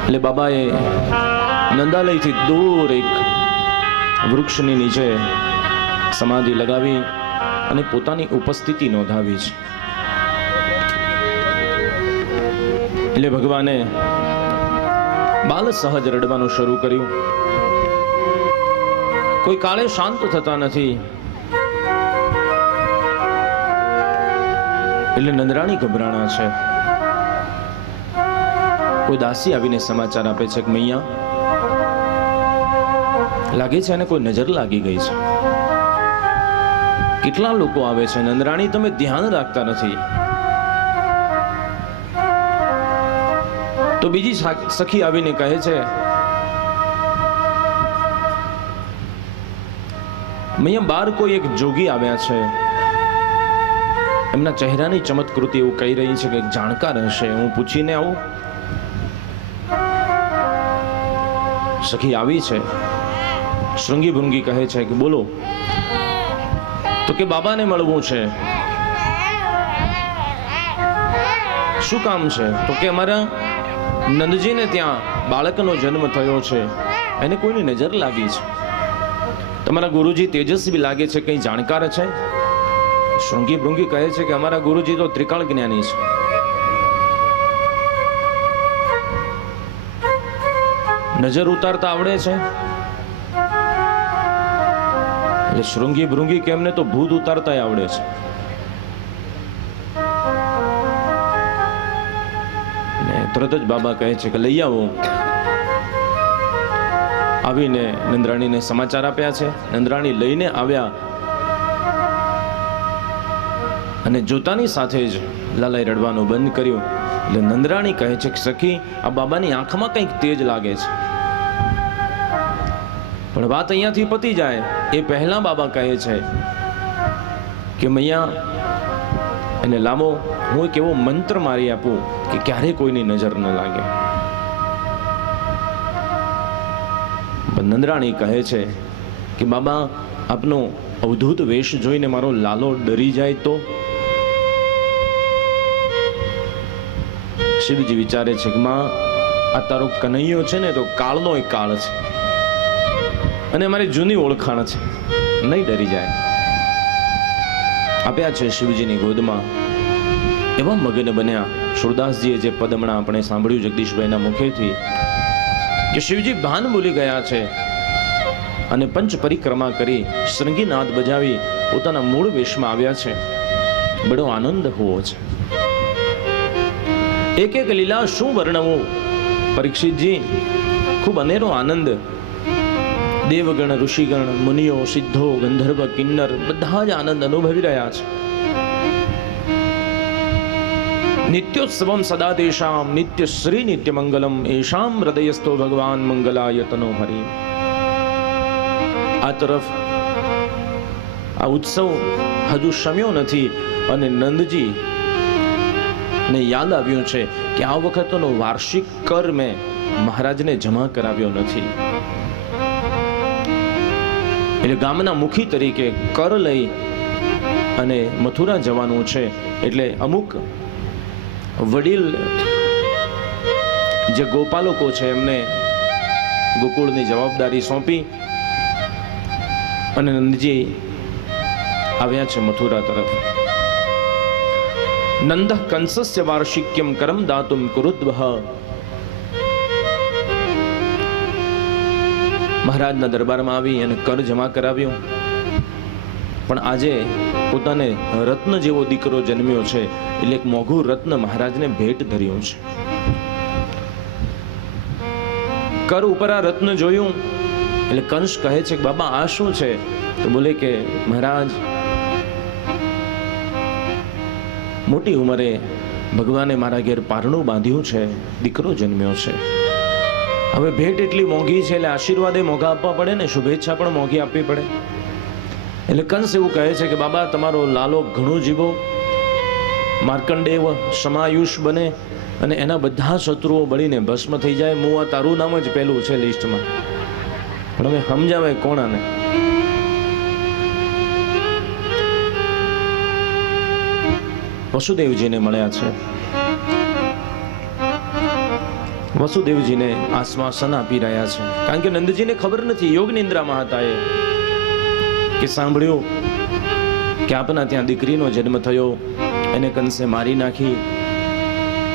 એટલે બાબાએ નંદાલયથી દૂર એક વૃક્ષની નીચે સમાધિ લગાવી અને પોતાની ઉપસ્થિતિ નોંધાવી છે. એટલે ભગવાને બાલ સહજ રડવાનું શરૂ કર્યું. કોઈ કાળે શાંત થતા નથી. એટલે નંદરાણી ગભરાણા છે. કોઈ દાસી આવીને સમાચાર આપે છે કે મૈયા લાગે છે એને કોઈ નજર લાગી ગઈ છે. કેટલા લોકો આવે છે નંદરાણી, તમે ધ્યાન રાખતા નથી. તો બીજી સખી આવીને કહે છે મૈયા બાર કોઈ એક જોગી આવ્યા છે, એમના ચહેરાની ચમત્કૃતિ એવું કહી રહી છે કે એક જાણકાર હશે, હું પૂછીને આવું. સખી આવી છે. શૃંગી ભૃંગી કહે છે કે બોલો. તો કે બાબાને મળવું છે. શું કામ છે? તો કે અમારા નંદજીને ત્યાં બાળકનો જન્મ થયો છે, એને કોઈની નજર લાગી છે. તમારા ગુરુજી તેજસ્વી લાગે છે, કઈ જાણકાર છે? શૃંગી ભૃંગી કહે છે કે અમારા ગુરુજી તો ત્રિકાળ જ્ઞાની છે. નજર ઉતારતા આવડે છે? એટલે શૃંગી ભૃંગી કે એમને તો ભૂત ઉતારતા આવડે છે. ને તરત જ બાબા કહે છે કે લઈ આવો. આવીને નંદરાણીને સમાચાર આપ્યા છે. નંદરાણી લઈને આવ્યા અને જોતાની સાથે જ લાલાએ રડવાનું બંધ કર્યું. એટલે નંદરાણી કહે છે કે સખી આ બાબાની આંખમાં કંઈક તેજ લાગે છે. પણ વાત અહીંયાથી પતી જાય એ પહેલા બાબા કહે છે કે મૈયા એને લાવો, હું એક એવો મંત્ર મારી આપું કે ક્યારે કોઈની નજર ન લાગે. પણ નંદરાણી કહે છે કે બાબા આપનો અવધૂત વેશ જોઈને મારો લાલો ડરી જાય તો? શિવજી વિચારે છે કે માં આ તારો કનૈયો છે ને તો કાળનો એક કાળ છે અને મારી જૂની ઓળખાણ છે, નહીં ડરી જાય. આપ્યા છે શિવજીની ગોદમાં. એવા મગ્ન બન્યા. સુરદાસજીએ જે પદ હમણાં આપણે સાંભળ્યું જગદીશભાઈના મુખેથી કે શિવજી ભાન ભૂલી ગયા છે અને પંચ પરિક્રમા કરી શૃંગીનાદ બજાવી પોતાના મૂળ વેશમાં આવ્યા છે. બડો આનંદ હોવો છે. એક એક લીલા શું વર્ણવું પરીક્ષિતજી, ખૂબ અનેરો આનંદ. દેવગણ, ઋષિગણ, મુનિઓ, સિદ્ધો, ગંધર્વ, કિન્નર બધા જ આનંદ અનુભવી રહ્યા છે. નિત્યોત્સવમ સદા તેષામ નિત્ય શ્રી નિત્ય મંગલમ એષામ હૃદયસ્થો ભગવાન મંગલાયતનો હરિ. આ તરફ આ ઉત્સવ હજુ શમ્યો નથી અને નંદજી ને યાદ આવ્યું છે કે આ વખતનો વાર્ષિક કર મેં મહારાજને જમા કરાવ્યો નથી. એટલે ગામના મુખી તરીકે કર લઈ અને મથુરા જવાનું છે. એટલે અમુક વડીલ જે ગોપાલકો છે એમને ગોકુળની જવાબદારી સોંપી અને નંદજી આવ્યા છે મથુરા તરફ. નંદ કંસસ્ય વાર્ષિક્યમ કરમ દાતુમ કુરુદ્વહ. મહારાજના દરબારમાં આવી અને કર જમા કરાવ્યો. પણ આજે પોતાને રત્ન જેવો દીકરો જન્મ્યો છે એટલે એક મોઘું રત્ન મહારાજને ભેટ ધર્યું છે. કર ઉપર આ રત્ન જોયું એટલે કંસ કહે છે કે બાબા આ શું છે? તો બોલે કે મહારાજ મોટી ઉંમરે ભગવાને મારા ઘેર પારણું બાંધ્યું છે, દીકરો જન્મ્યો છે. હવે ભેટ એટલી મોંઘી છે એટલે આશીર્વાદ એ મોંઘા આપવા પડે ને, શુભેચ્છા પણ મોંઘી આપવી પડે. એટલે કંસ એવું કહે છે કે બાબા તમારો લાલો ઘણું જીવો, માર્કંડેય સમાયુષ બને અને એના બધા શત્રુઓ બળીને ભસ્મ થઈ જાય. હું આ તારું નામ જ પહેલું છે લિસ્ટમાં, પણ હવે સમજાવે કોણ આને? વસુદેવજીને મળ્યા છે. વસુદેવજીને આશ્વાસન આપી રહ્યા છે, કારણ કે નંદજીને ખબર નથી, યોગ નિંદ્રામાં હતા એ, કે સાંભળ્યું કે આપના ત્યાં દીકરીનો જન્મ થયો, એને કંસે મારી નાખી,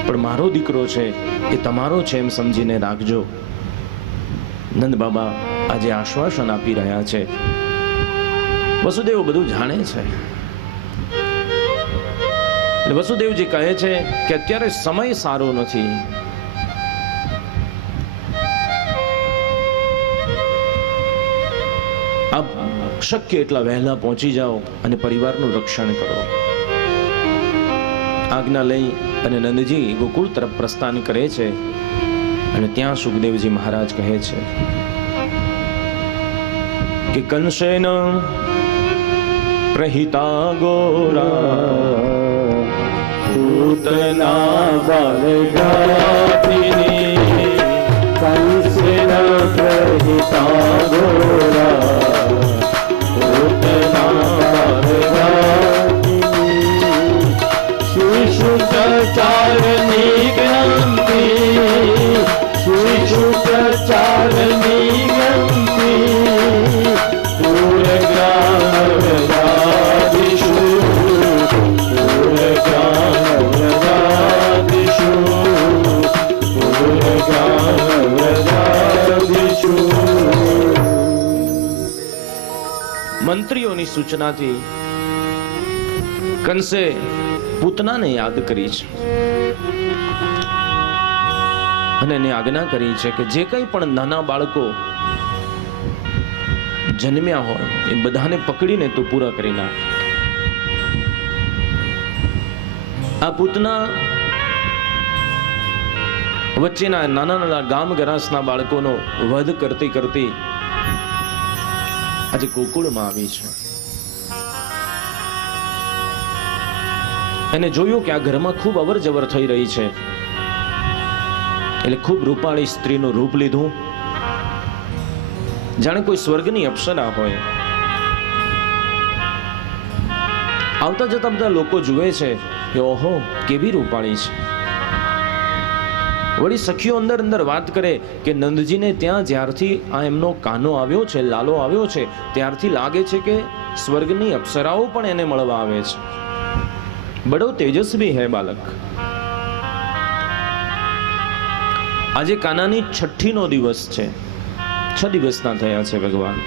પણ મારો દીકરો છે એ તમારો છે એમ સમજીને રાખજો. નંદ બાબા આજે આશ્વાસન આપી રહ્યા છે. વસુદેવ બધું જાણે છે. એટલે વસુદેવજી કહે છે કે અત્યારે સમય સારો નથી, આપ શક્ય એટલા વહેલા પહોંચી જાઓ અને પરિવારનું રક્ષણ કરો. આજ્ઞા લઈ અને નંદજી ગોકુળ તરફ પ્રસ્થાન કરે છે. અને ત્યાં સુખદેવજી મહારાજ કહે છે કે કંસેન પ્રહિતા ગોરા પૂતના બલઘાતિની, કંસેન પ્રહિતા ગોરા પૂતના બલઘાતિની, શિશુચારની ગ્રંથિ, શિશુચારની ગ્રંથિ, પૂરગ્રામદાદિષુ, પૂરગ્રામદાદિષુ, પૂરગ્રામદાદિષુ. મંત્રીઓની સૂચનાથી કંસે પૂતનાને યાદ કરી છે અને એને આજ્ઞા કરી છે કે જે કંઈ પણ નાના બાળકો જન્મ્યા હોય એ બધાને પકડીને તું પૂરા કરી નાખ. આ પૂતના વચ્ચેના નાના નાના ગામ ગરાસના બાળકોનો વધ કરતી કરતી આજે ગોકુળમાં આવી છે. એને જોયું કે આ ઘરમાં ખૂબ અવર જવર થઈ રહી છે, એટલે ખૂબ રૂપાળી સ્ત્રીનું રૂપ લીધું, જાણે કોઈ સ્વર્ગની અપ્સરા હોય. આવતા જતા બધા લોકો જુએ છે કે ઓહો કેવી રૂપાળી છે. વળી સખીઓ અંદર અંદર વાત કરે કે નંદજીને ત્યાં જ્યારથી આ એમનો કાનો આવ્યો છે, લાલો આવ્યો છે, ત્યારથી લાગે છે કે સ્વર્ગની અપ્સરાઓ પણ એને મળવા આવે છે. બડો તેજસ્વી હે બાલક. આજે કાનાની છઠ્ઠીનો દિવસ છે, 6 દિવસના થયા છે ભગવાન.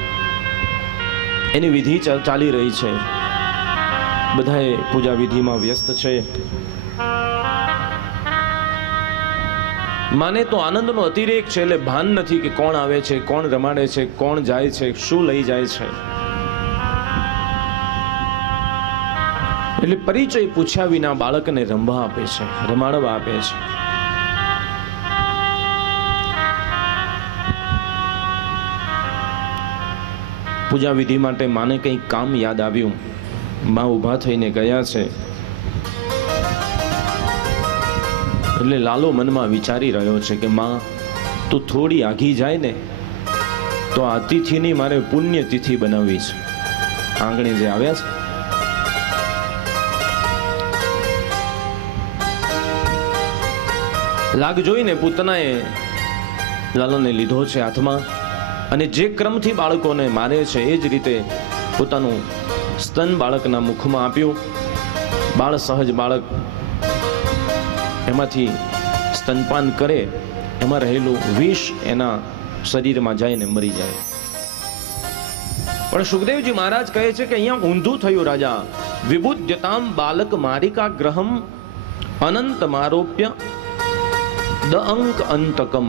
એની વિધિ ચાલી રહી છે, બધાએ પૂજા વિધિમાં વ્યસ્ત છે. માને તો આનંદનો અતિરેક છે, એટલે ભાન નથી કે કોણ આવે છે, કોણ રમાડે છે, કોણ જાય છે, શું લઈ જાય છે. એટલે પરિચય પૂછ્યા વિના બાળકને રમવા આપે છે, રમાડવા આપે છે. પૂજા વિધિ માટે માને કંઈક કામ યાદ આવ્યું. માં ઊભા થઈને ગયા છે. એટલે લાલો મનમાં વિચારી રહ્યો છે કે માં તું થોડી આઘી જાય ને તો આ તિથિની મારે પુણ્ય તિથિ બનાવવી છે. આંગણે જે આવ્યા છે લાગ જોઈને પૂતનાએ લાલાને લીધો છે હાથમાં, અને જે ક્રમથી બાળકોને મારે છે એ જ રીતે પોતાનું સ્તન બાળકના મુખમાં આપ્યું. બાળ સહજ બાળક એમાંથી સ્તનપાન કરે, એમાં રહેલું વિષ એના શરીરમાં જઈને મરી જાય. પણ સુખદેવજી મહારાજ કહે છે કે અહીંયા ઊંધું થયું રાજા. વિબુદ્ધતામ બાલક મારિકા ગ્રહમ અનંત મારોપ્ય દ અંક અંતકમ.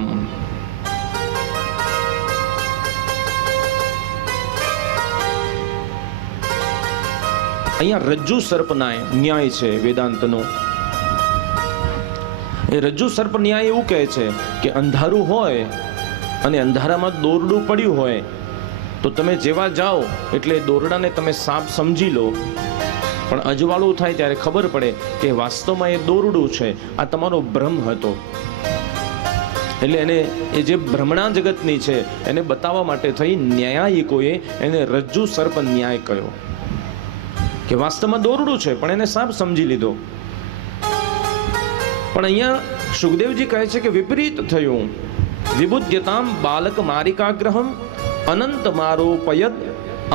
અહીંયા રજ્જુ સર્પ ન્યાય છે વેદાંતનો. એ રજ્જુ સર્પ ન્યાય એવું કહે છે કે અંધારું હોય અને અંધારામાં દોરડું પડ્યું હોય તો તમે જેવા જાઓ એટલે દોરડાને તમે સાપ સમજી લો, પણ અજવાળું થાય ત્યારે ખબર પડે કે વાસ્તવમાં એ દોરડું છે, આ તમારો ભ્રમ હતો. એટલે એને એ જે ભ્રમણા જગતની છે એને બતાવવા માટે થઈ ન્યાયિકોએ એને રજ્જુ સર્પ ન્યાય કહ્યો કે વાસ્તવમાં દોરડું છે પણ એને સાપ સમજી લીધો. પણ અહીંયા સુખદેવજી કહે છે કે વિપરીત થયું. વિબુદ્ધતામ બાલક મારિકાગ્રહમ અનંત મારોપયદ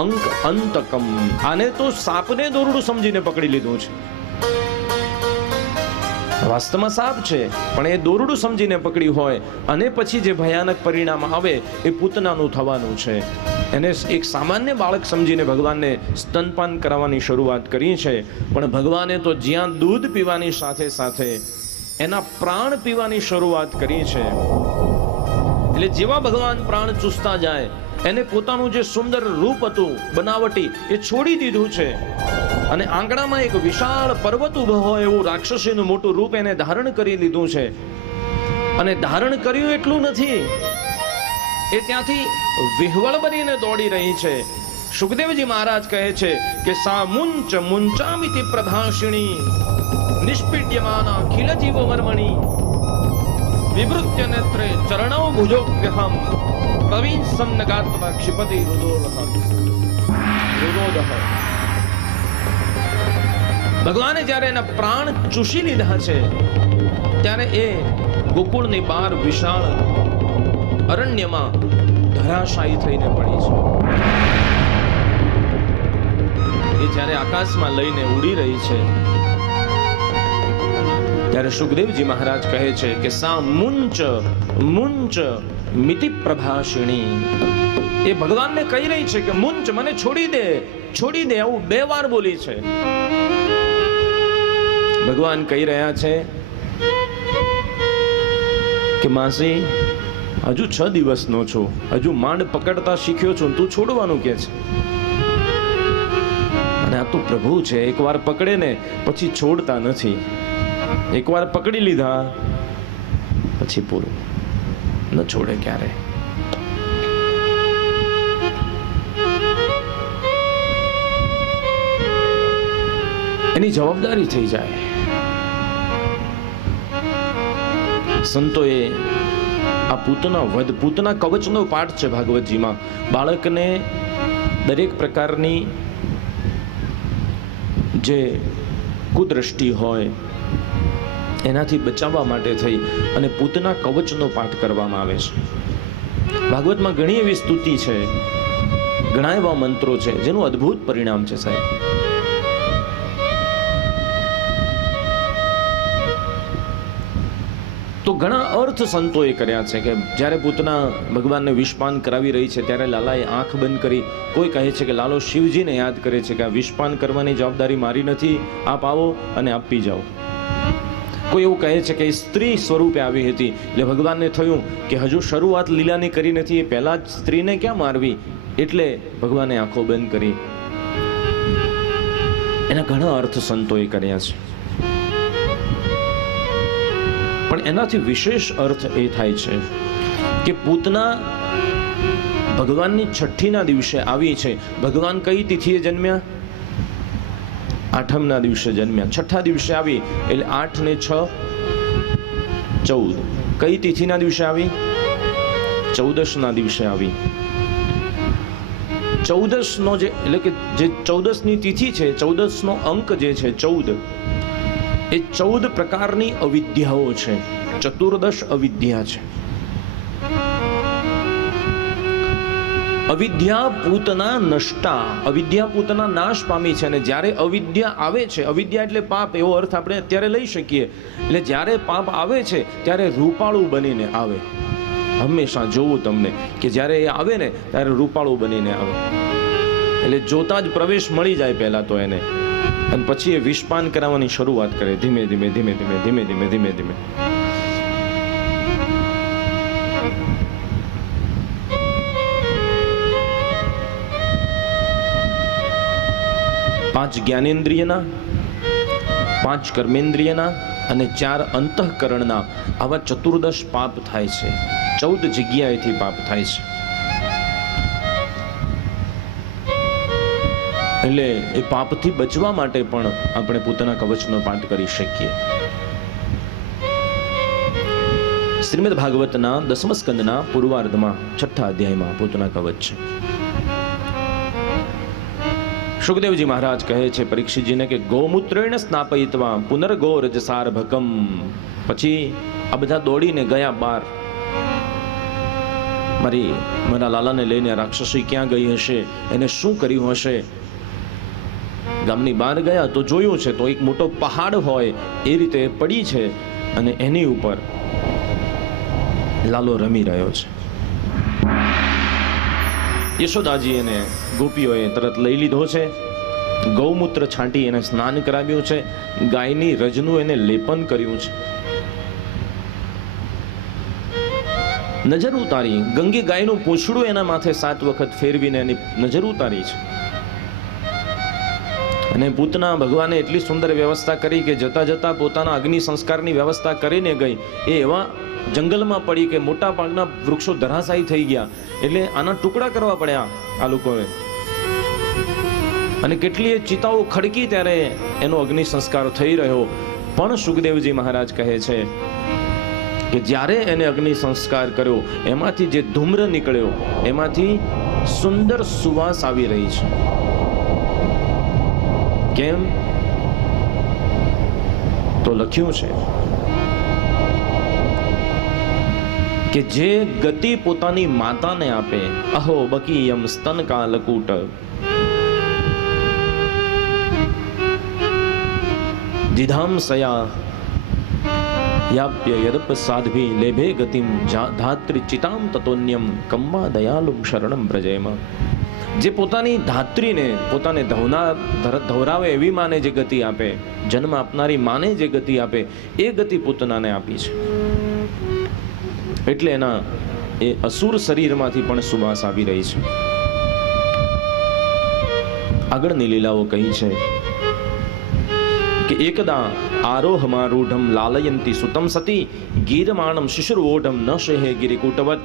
અંક અંતકમ. આને તો સાપને દોરડું સમજીને પકડી લીધું છે. વાસ્તવમાં સાપ છે પણ એ દોરડું સમજીને પકડી હોય અને પછી જે ભયાનક પરિણામ આવે એ પૂતનાનું થવાનું છે. એને એક સામાન્ય બાળક સમજીને ભગવાનને સ્તનપાન કરાવવાની શરૂઆત કરી છે, પણ ભગવાને તો જ્યાં દૂધ પીવાની સાથે સાથે એના પ્રાણ પીવાની શરૂઆત કરી છે. એટલે જેવા ભગવાન પ્રાણ ચૂસતા જાય એને પોતાનું જે સુંદર રૂપ હતું બનાવટી એ છોડી દીધું છે અને આંગણામાં એક વિશાળ પર્વત ઉભો હોય એવું રાક્ષસીનું મોટું રૂપ એને ધારણ કરી લીધું છે. અને ધારણ કર્યું એટલું નથી, એ ત્યાંથી વિહવળ બનીને દોડી રહી છે. સુખદેવજી મહારાજ કહે છે કે સા મુંચ મુંચામિતિ પ્રભાષિણી નિષ્પીડ્યમાના ખિલ જીવ વર્મણી વિવૃત્ય નેત્રે ચરણો ભુજોગ્રહમ પ્રવીણ સન્નગાત્મા ક્ષિપતિ રુદોદહ. ભગવાને જ્યારે એના પ્રાણ ચૂસી લીધા છે ત્યારે એ ગોકુળની બહાર વિશાળ અરણ્યમાં ધરાશાયી થઈને પડી છે. એ જ્યારે આકાશમાં લઈને ઉડી રહી છે ત્યારે સુખદેવજી મહારાજ કહે છે કે સા મુંચ મુંચ મિતિ પ્રભાષિણી. એ ભગવાનને કહી રહી છે કે મુંચ, મને છોડી દે, છોડી દે, આવું 2 વાર બોલી છે. ભગવાન કહી રહ્યા છે કે માસી હજુ 6 દિવસનો છું, હજુ માંડ પકડતા શીખ્યો છું, તું છોડવાનું કે છે. અને આ તો પ્રભુ છે, એકવાર પકડે ને પછી છોડતા નથી. એકવાર પકડી લીધા પછી પૂરું, ન છોડે ક્યારે. એની જવાબદારી થઈ જાય. સંતોએ આ પૂતના વધ, પૂતના કવચનો પાઠ છે ભાગવતજીમાં. બાળકને દરેક પ્રકારની જે કુદ્રષ્ટિ હોય એનાથી બચાવવા માટે થઈ અને પૂતના કવચનો પાઠ કરવામાં આવે છે. ભાગવતમાં ઘણી એવી સ્તુતિ છે, ઘણા એવા મંત્રો છે જેનું અદ્ભુત પરિણામ છે સાહેબ. તો ઘણા અર્થ સંતોએ કર્યા છે કે જ્યારે પૂતના ભગવાનને વિષપાન કરાવી રહી છે ત્યારે લાલાએ આંખ બંધ કરી. કોઈ કહે છે કે લાલો શિવજીને યાદ કરે છે કે આ વિષપાન કરવાની જવાબદારી મારી નથી, આપ આવો અને આપ પી જાઓ. કોઈ એવું કહે છે કે સ્ત્રી સ્વરૂપે આવી હતી એટલે ભગવાનને થયું કે હજુ શરૂઆત લીલાની કરી નથી, એ પહેલા જ સ્ત્રીને ક્યાં મારવી, એટલે ભગવાને આંખો બંધ કરી. એના ઘણા અર્થ સંતોએ કર્યા છે, પણ એનાથી વિશેષ અર્થ એ થાય છે કે પૂતના ભગવાનની છઠ્ઠીના દિવસે આવી છે. ભગવાન કઈ તિથિએ જન્મ્યા? 8મના દિવસે જન્મ્યા. છઠ્ઠા દિવસે આવી એટલે 8 ને 6 14. કઈ તિથિના દિવસે આવી? 14ના દિવસે આવી. 14નો જે એટલે કે જે 14ની તિથિ છે, 14નો અંક જે છે 14, એ 14 પ્રકારની અવિદ્યાઓ છે, 14 અવિદ્યા છે. અવિદ્યા પૂતના નષ્ટા, અવિદ્યા પૂતના નાશ પામી છે. અને જ્યારે અવિદ્યા આવે છે, અવિદ્યા એટલે પાપ, એવો અર્થ આપણે અત્યારે લઈ શકીએ. એટલે જ્યારે પાપ આવે છે ત્યારે રૂપાળું બનીને આવે. હંમેશા જોવું તમને કે જ્યારે એ આવે ને ત્યારે રૂપાળું બનીને આવે. એટલે જોતા જ પ્રવેશ મળી જાય પહેલા તો એને, અને પછી એ વિષપાન કરાવવાની શરૂઆત કરે ધીમે ધીમે ધીમે ધીમે ધીમે ધીમે ધીમે ધીમે. પાંચ જ્ઞાનેન્દ્રિયના, 5 કર્મેન્દ્રિયના અને 4 અંતઃકરણના આવા 14 પાપ થાય છે. 14 જગ્યાએથી પાપ થાય છે. એટલે એ પાપથી બચવા માટે પણ આપણે પોતાના કવચનો પાઠ કરી શકીએ. શ્રીમદ ભાગવતના 10મા સ્કંદના પૂર્વાર્ધમાં 6થા અધ્યાયમાં પોતાના કવચ છે. સુખદેવજી મહારાજ કહે છે પરીક્ષિતજીને કે ગૌમૂત્રેણ સ્નાપયિત્વા પુનર્ગો રજસાર્ભકમ. પછી આ બધા દોડીને ગયા બહાર. મારા લાલાને લઈને રાક્ષસી ક્યાં ગઈ હશે, એને શું કર્યું હશે. ગામની બહાર ગયા તો જોયું છે તો એક મોટો પહાડ હોય એ રીતે પડી છે અને એની ઉપર લાલો રમી રહ્યો છે. યશોદાજી એને ગોપીઓએ તરત લઈ લીધો છે. ગૌમૂત્ર છાંટી એને સ્નાન કરાવ્યું છે. ગાયની રજનું એને લેપન કર્યું છે. નજર ઉતારી, ગંગે ગાયનું પૂંછડું એના માથે 7 વખત ફેરવીને એની નજર ઉતારી છે. અને પૂતના ભગવાને એટલી સુંદર વ્યવસ્થા કરી કે જતા જતા પોતાના અગ્નિ સંસ્કારની વ્યવસ્થા કરીને ગઈ. એ એવા જંગલમાં પડી કે મોટા ભાગના વૃક્ષો ધરાશાયી થઈ ગયા. એટલે આના ટુકડા કરવા પડ્યા આ લોકોએ. અને કેટલીય ચિતાઓ ખડકી ત્યારે એનો અગ્નિ સંસ્કાર થઈ રહ્યો. પણ સુખદેવજી મહારાજ કહે છે કે જ્યારે એને અગ્નિ સંસ્કાર કર્યો એમાંથી જે ધૂમ્ર નીકળ્યો એમાંથી સુંદર સુવાસ આવી રહી છે. કેમ? તો લખ્યું છે કે જે ગતિ પોતાની માતાને આપે, અહો બકીયમ સ્તન કાલકૂટ, દિધામ સયા યાપ્ય યદપ સાધ્વી લેભે ગતિમ ધાત્રી ચિતામ તતોન્યમ કંબા દયાલુમ શરણમ વ્રજેમ. જે પોતાની ધાત્રીને પોતાને ધવરાવે એવી માને જે ગતિ આપે, જન્મ આપનારી માને જે ગતિ આપે એ ગતિ પૂતનાને આપી છે. એટલે એના એ અસુર શરીરમાંથી પણ સુવાસ આવી રહી છે. આગળની લીલાઓ કહી છે કે એકદા આરોહમારૂઢમ લાલયંતી સુતમ સતી ગીરમાણમ શિશુર્વોઢમ ન શેહે ગિરિકૂટવત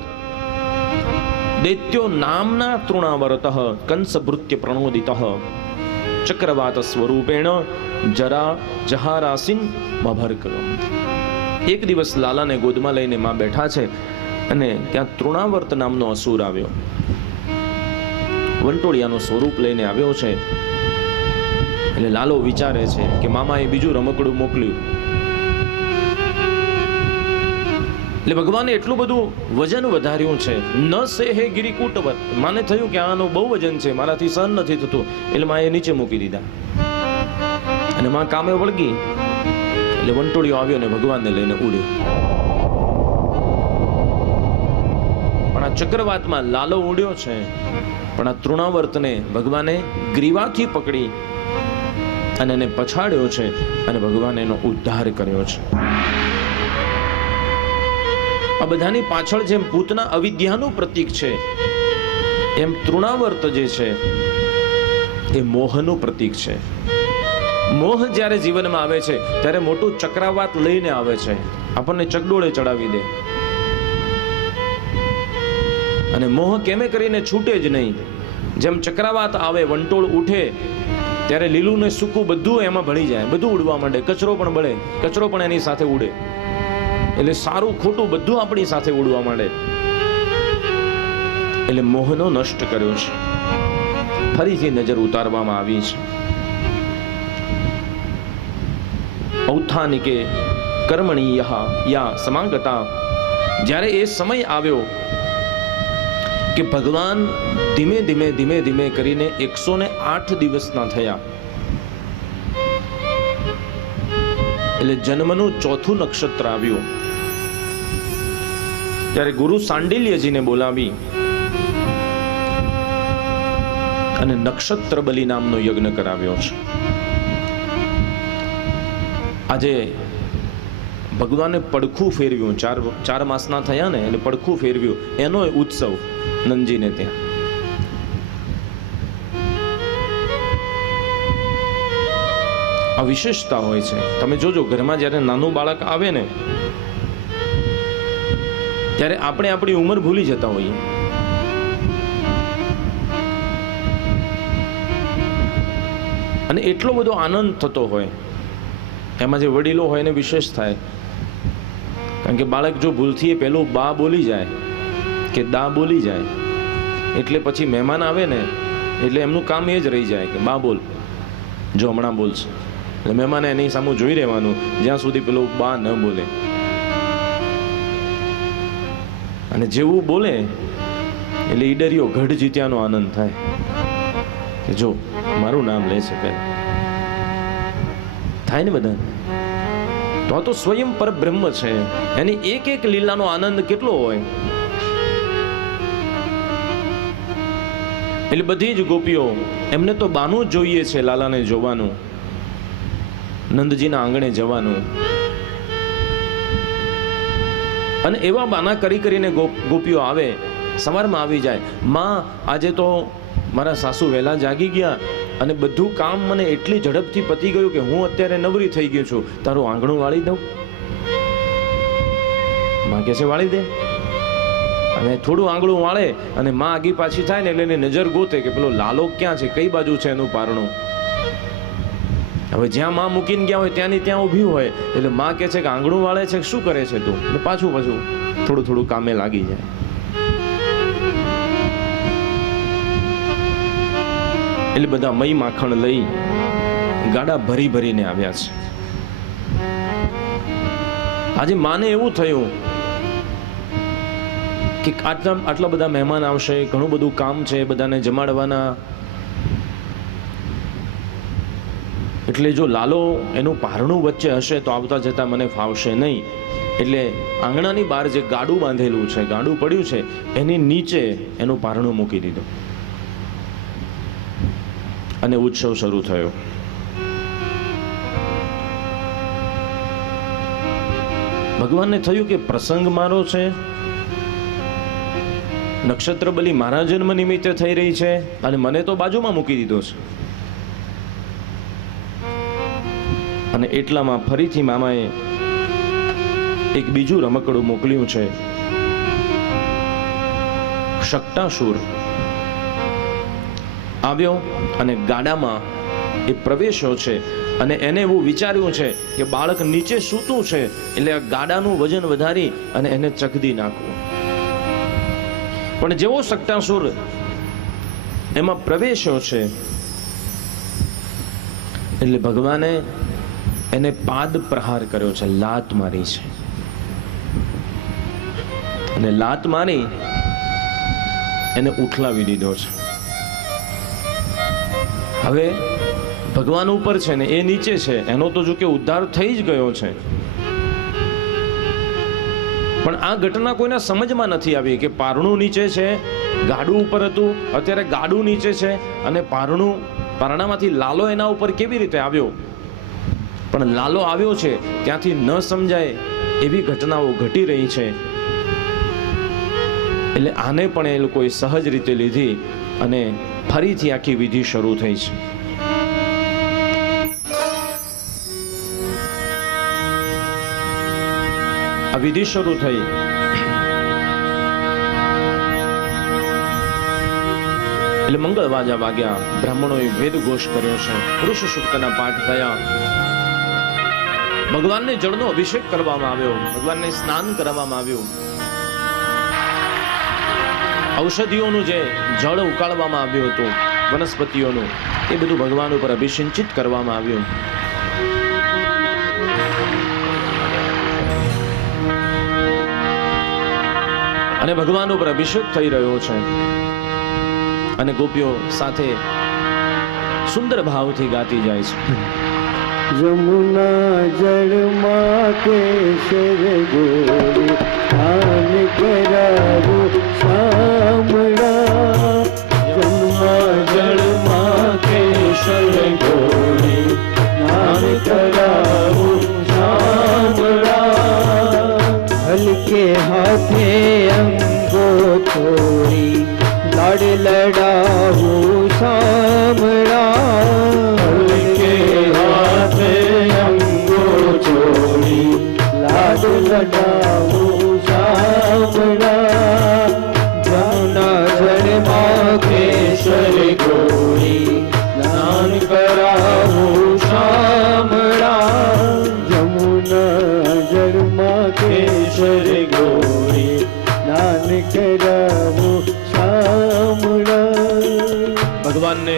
દૈત્યો નામના તૃણાવરતઃ કંસભૃત્ય પ્રણોદિતઃ ચક્રવાત સ્વરૂપેણ જરા જહારાસિન મભર્કરમ. એક દિવસ લાલાને ગોદમાં લઈને માં બેઠા છે અને ત્યાં તૃણાવર્ત નામનો અસુર આવ્યો. વંટોળિયાનું સ્વરૂપ લઈને આવ્યો છે. એટલે લાલો વિચારે છે કે મામાએ બીજું રમકડું મોકલ્યું. એટલે ભગવાને એટલું બધું વજન વધાર્યું છે. ન સેહે ગિરિકૂટવત. માને થયું કે આનું બહુ વજન છે, મારાથી સહન નથી થતું. એટલે માએ નીચે મૂકી દીધા અને માં કામે વળગી. એટલે વંટોળિયો આવ્યો ને ભગવાનને લઈને ઉડ્યો. પણ આ ચક્રવાતમાં લાલો ઉડ્યો છે, પણ આ તૃણાવર્તને ભગવાને ગ્રીવાથી પકડી અને એને પછાડ્યો છે અને ભગવાને એનો ઉદ્ધાર કર્યો છે. આ બધાની પાછળ જેમ પૂતના અવિદ્યાનું પ્રતીક છે એમ તૃણાવર્ત જે છે એ મોહનું પ્રતીક છે. મોહ જ્યારે જીવનમાં આવે છે ત્યારે મોટું ચક્રાવાત લઈને આવે છે, આપણને ચકડોળે ચડાવી દે. અને મોહ કેમે કરીને છૂટે જ નહીં. જેમ ચક્રાવાત આવે, વંટોળ ઉઠે ત્યારે લીલું ને સૂકું બધું એમાં ભળી જાય, બધું ઉડવા માંડે. કચરો પણ બળે, કચરો પણ એની સાથે ઉડે. એટલે સારું ખોટું બધું આપણી સાથે ઉડવા માંડે. એટલે મોહનો નષ્ટ કર્યો છે. ફરીથી નજર ઉતારવામાં આવી છે. ઔથાનિકે કર્મણી યા સમાગતા. જ્યારે એ સમય આવ્યો કે ભગવાન ધીમે ધીમે ધીમે ધીમે કરીને 108 દિવસના થયા. એટલે જન્મનું 4થું નક્ષત્ર આવ્યું. ત્યારે ગુરુ સાંડિલ્યજીને બોલાવી અને નક્ષત્ર બલિ નામનો યજ્ઞ કરાવ્યો છે. આજે ભગવાને પડખું ફેરવ્યું. 4 માસના થયા ને એટલે પડખું ફેરવ્યું. એનો ઉત્સવ નંદજીને ત્યાં. આ વિશેષતા હોય છે. તમે જોજો ઘરમાં જ્યારે નાનું બાળક આવે ને ત્યારે આપણે આપણી ઉંમર ભૂલી જતા હોઈએ. અને એટલો બધો આનંદ થતો હોય એમાં જે વડીલો હોય એને વિશેષ થાય. કારણ કે બાળક જો ભૂલથી પેલું બા બોલી જાય કે દા બોલી જાય એટલે પછી મહેમાન આવે ને એટલે એમનું કામ એ જ રહી જાય કે બા બોલ, જો હમણાં બોલશે. એટલે મહેમાને એની સામે જોઈ રહેવાનું જ્યાં સુધી પેલું બા ન બોલે. અને જેવું બોલે એટલે ઈડરિયો ગઢ જીત્યાનો આનંદ થાય કે જો મારું નામ લે છે પહેલા. થાય ને બધા. તો આ તો સ્વયં પરબ્રહ્મ છે. એની એક એક લીલાનો આનંદ કેટલો હોય. એટલે બધી જ ગોપીઓ એમને તો બાનું જ જોઈએ છે, લાલાને જોવાનું, નંદજીના આંગણે જવાનું. અને એવા બાના કરી કરીને ગોપીઓ આવે, સવારમાં આવી જાય, માં આજે તો મારા સાસુ વહેલા જાગી ગયા અને બધું કામ મને એટલી ઝડપથી પતી ગયું કે હું અત્યારે નવરી થઈ ગયું છું, તારું આંગણું વાળી દઉં? માં કહે છે વાળી દે. અને થોડું આંગળું વાળે અને માં આગી પાછી થાય ને એટલે એની નજર ગોતે કે પેલો લાલો ક્યાં છે, કઈ બાજુ છે એનું પારણું. હવે જ્યાં માં મૂકીને ગયા હોય ત્યાંની ત્યાં ઊભી હોય એટલે માં કહે છે કે આંગણું વાળે છે, શું કરે છે તું? એટલે પાછું થોડું થોડું કામે લાગી જાય. એટલે બધા મઈ માખણ લઈ ગાડા ભરી ભરીને આવ્યા છે. આજે માને એવું થયું કે આટલા બધા મહેમાન આવશે, ઘણું બધું કામ છે, બધાને જમાડવાના. એટલે જો લાલો એનું પારણું વચ્ચે હશે તો આવતા જતા મને ફાવશે નહીં. એટલે આંગણાની બહાર જે ગાડું બાંધેલું છે, ગાડું પડ્યું છે, એની નીચે એનું પારણું મૂકી દીધું અને ઉત્સવ શરૂ થયો. ભગવાનને થયું કે પ્રસંગ મારો છે, નક્ષત્ર બલી મારા જન્મ નિમિત્તે થઈ રહી છે અને મને તો બાજુમાં મૂકી દીધો છે. અને એટલામાં ફરીથી મામાએ એક બીજું રમકડું મોકલ્યું છે. શક્ટાસુર આવ્યો અને ગાડામાં એ પ્રવેશ્યો છે અને એને એવું વિચાર્યું છે કે બાળક નીચે સૂતું છે એટલે આ ગાડાનું વજન વધારી અને એને ચકદી નાખવું. પણ જેવો શક્ટાસુર એમાં પ્રવેશ્યો છે એટલે ભગવાને એને પાદ પ્રહાર કર્યો છે, લાત મારી છે. અને લાત મારી એને ઉઠલાવી દીધો છે. હવે ભગવાન ઉપર છે ને એ નીચે છે, એનો તો જો કે ઉદ્ધાર થઈ જ ગયો છે. પણ આ ઘટના કોઈના સમજમાં નથી આવી કે પારણું નીચે છે, ગાડું ઉપર હતું, અત્યારે ગાડું નીચે છે અને પારણામાંથી લાલો એના ઉપર કેવી રીતે આવ્યો. પણ લાલો આવ્યો છે ત્યાંથી ન સમજાય એવી ઘટનાઓ ઘટી રહી છે. એટલે આને પણ એ લોકોએ સહજ રીતે લીધી અને ફરીથી આખી વિધિ શરૂ થઈ છે. આ વિધિ શરૂ થઈ એટલે મંગળવાજા વાગ્યા, બ્રાહ્મણોએ વેદ ઘોષ કર્યો છે, પુરુષ સૂક્તના પાઠ થયા, ભગવાનને જળનો અભિષેક કરવામાં આવ્યો, ભગવાનને સ્નાન કરવામાં આવ્યું, ઔષધિઓનું જે જળ ઉકાળવામાં આવ્યું હતું, વનસ્પતિઓનું, એ બધું ભગવાન ઉપર અભિષિંચિત કરવામાં આવ્યું. અને ભગવાન ઉપર અભિષેક થઈ રહ્યો છે અને ગોપીઓ સાથે સુંદર ભાવથી ગાતી જાય છે. यमुना जल माते शर गोरी दान करावो शामड़ा. यमुना जल माते शर गोरी दान करावो शामड़ा. हल्के हाथे अंगो थोड़ी लाड लड़ावो शामड़ा. हल्के हाथे લડાવું શામળા જમુના જળમાં કેસર ગોળી સ્નાન કરાવું શામળા જમુના જળમાં કેસર ગોળી સ્નાન કરાવું શામળા. ભગવાનને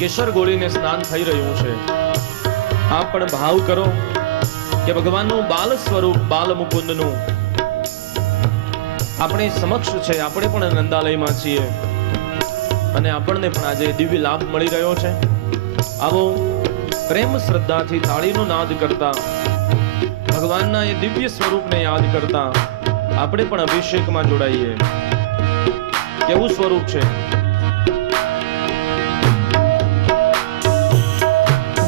કેસર ગોળીને સ્નાન થઈ રહ્યું છે. આપ પણ ભાવ કરો કે ભગવાનનું બાલ સ્વરૂપ બાલ મુકુંદનું આપણે સમક્ષ છે. આપણે પણ નંદાલયમાં છીએ અને આપણને પણ આજે દિવ્ય લાભ મળી રહ્યો છે. આવો પ્રેમ શ્રદ્ધાથી તાળીનો નાદ કરતા ભગવાનના એ દિવ્ય સ્વરૂપને યાદ કરતા આપણે પણ અભિષેકમાં જોડાઈએ. કેવું સ્વરૂપ છે!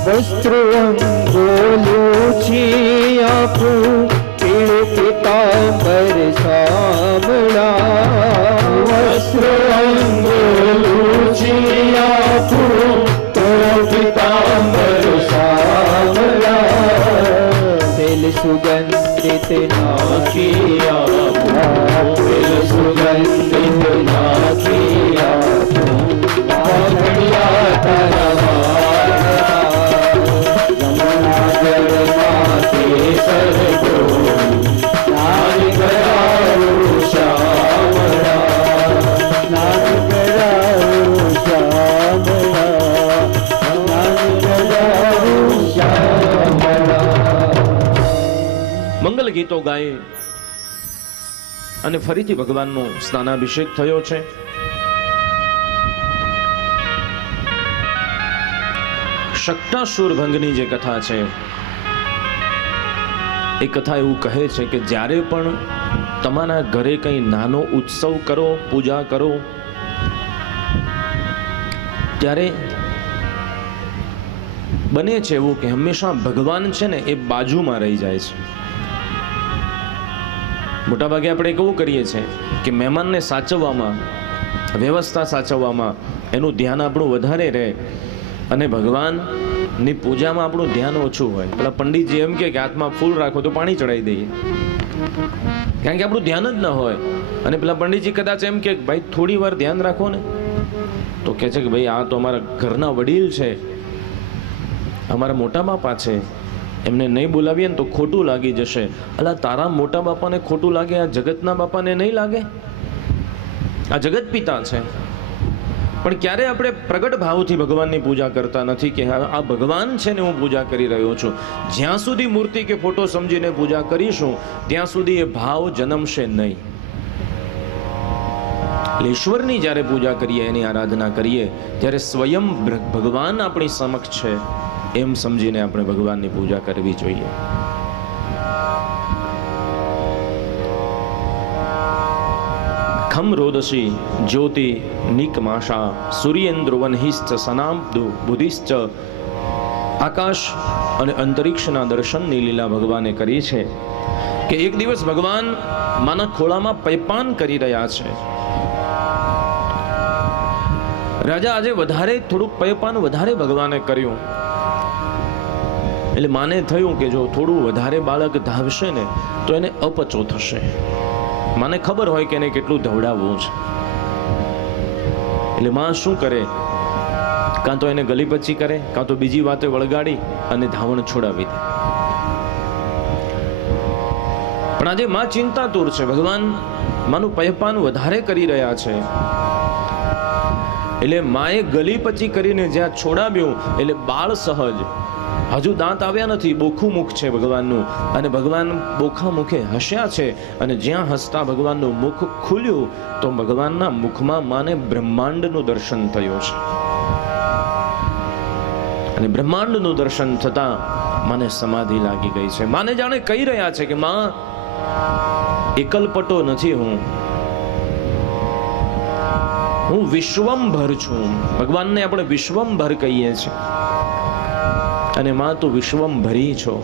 વસ્ત્રંગોલુછી આપું પીળ પીતાંબર શામળા વસ્ત્રંગોલુછી આપું પીળ પીતાંબર શામળા તેલ સુગંધિત નાખી આપું તેલ સુગંધિત નાખી આપું વાઘડિયા તારા મંગલ ગીતો ગાય અને ફરીથી ભગવાનનો સ્નાનાભિષેક થયો છે. શક્તાસુર ભંગની જે કથા છે એ કથા એવું કહે છે કે જ્યારે પણ તમારા ઘરે કંઈ નાનો ઉત્સવ કરો, પૂજા કરો, ત્યારે બને છે એવું કે હંમેશા ભગવાન છે ને એ બાજુમાં રહી જાય છે. મોટાભાગે આપણે કેવું કરીએ છીએ કે મહેમાનને સાચવવામાં, વ્યવસ્થા સાચવવામાં એનું ધ્યાન આપણું વધારે રહે અને ભગવાનની પૂજામાં આપણું ધ્યાન ઓછું હોય. પેલા પંડિતજી એમ કે હાથમાં ફૂલ રાખો તો પાણી ચડાવી દઈએ, કારણ કે આપણું ધ્યાન જ ન હોય. અને પેલા પંડિતજી કદાચ એમ કે ભાઈ થોડી વાર ધ્યાન રાખો ને, તો કહે છે કે ભાઈ આ તો અમારા ઘરના વડીલ છે, અમારા મોટા બાપા છે, એમને નહીં બોલાવીએ ને તો ખોટું લાગી જશે. અલા તારા મોટા બાપાને ખોટું લાગે, આ જગતના બાપાને નહીં લાગે? આ જગત પિતા છે. પણ ક્યારે આપણે પ્રગટ ભાવથી ભગવાનની પૂજા કરતા નથી કે આ ભગવાન છે ને હું પૂજા કરી રહ્યો છું. જ્યાં સુધી મૂર્તિ કે ફોટો સમજીને પૂજા કરીશું ત્યાં સુધી એ ભાવ જન્મશે નહીં. ઈશ્વરની જ્યારે પૂજા કરીએ, એની આરાધના કરીએ, ત્યારે સ્વયં ભગવાન આપણી સમક્ષ છે એમ સમજીને આપણે ભગવાનની પૂજા કરવી જોઈએ. ખમ રોદસી જ્યોતિ નિકમાશા સૂર્યેન્દ્રવનહિશ્ચ સનાબ્દુ બુધિશ્ચ. આકાશ અને અંતરિક્ષના દર્શનની લીલા ભગવાને કરી છે કે એક દિવસ ભગવાન માના ખોળામાં પૈપાન કરી રહ્યા છે. રાજા આજે વધારે થોડુંક પૈપાન વધારે ભગવાને કર્યું એટલે માને થયું કે જો થોડું વધારે બાળક ધાવશે ને તો એને અપચો થશે. માને ખબર હોય કે એને કેટલું ધવડાવવું છે એટલે માં શું કરે, કાં તો એને ગલીપચી કરે, કાં તો બીજી વાતે વળગાડી અને ધાવણ છોડાવી દે. પણ આજે માં ચિંતાતુર છે. ભગવાન માનું પયપાન વધારે કરી રહ્યા છે એટલે માએ ગલીપચી કરીને જ્યાં છોડાવ્યું એટલે બાળ સહજ, હજુ દાંત આવ્યા નથી, બોખું મુખ છે ભગવાનનું, અને ભગવાન બોખા મુખે હસ્યા છે. અને જ્યાં હસતા ભગવાનનું મુખ ખુલ્યું તો ભગવાનના મુખમાં માને બ્રહ્માંડનું દર્શન થયું છે. અને બ્રહ્માંડનું દર્શન થતા માને સમાધિ લાગી ગઈ છે. માને જાણે કહી રહ્યા છે કે માં એકલપટો નથી, હું વિશ્વંભર છું. ભગવાનને આપણે વિશ્વંભર કહીએ છીએ અને માં તું વિશ્વંભરી છો.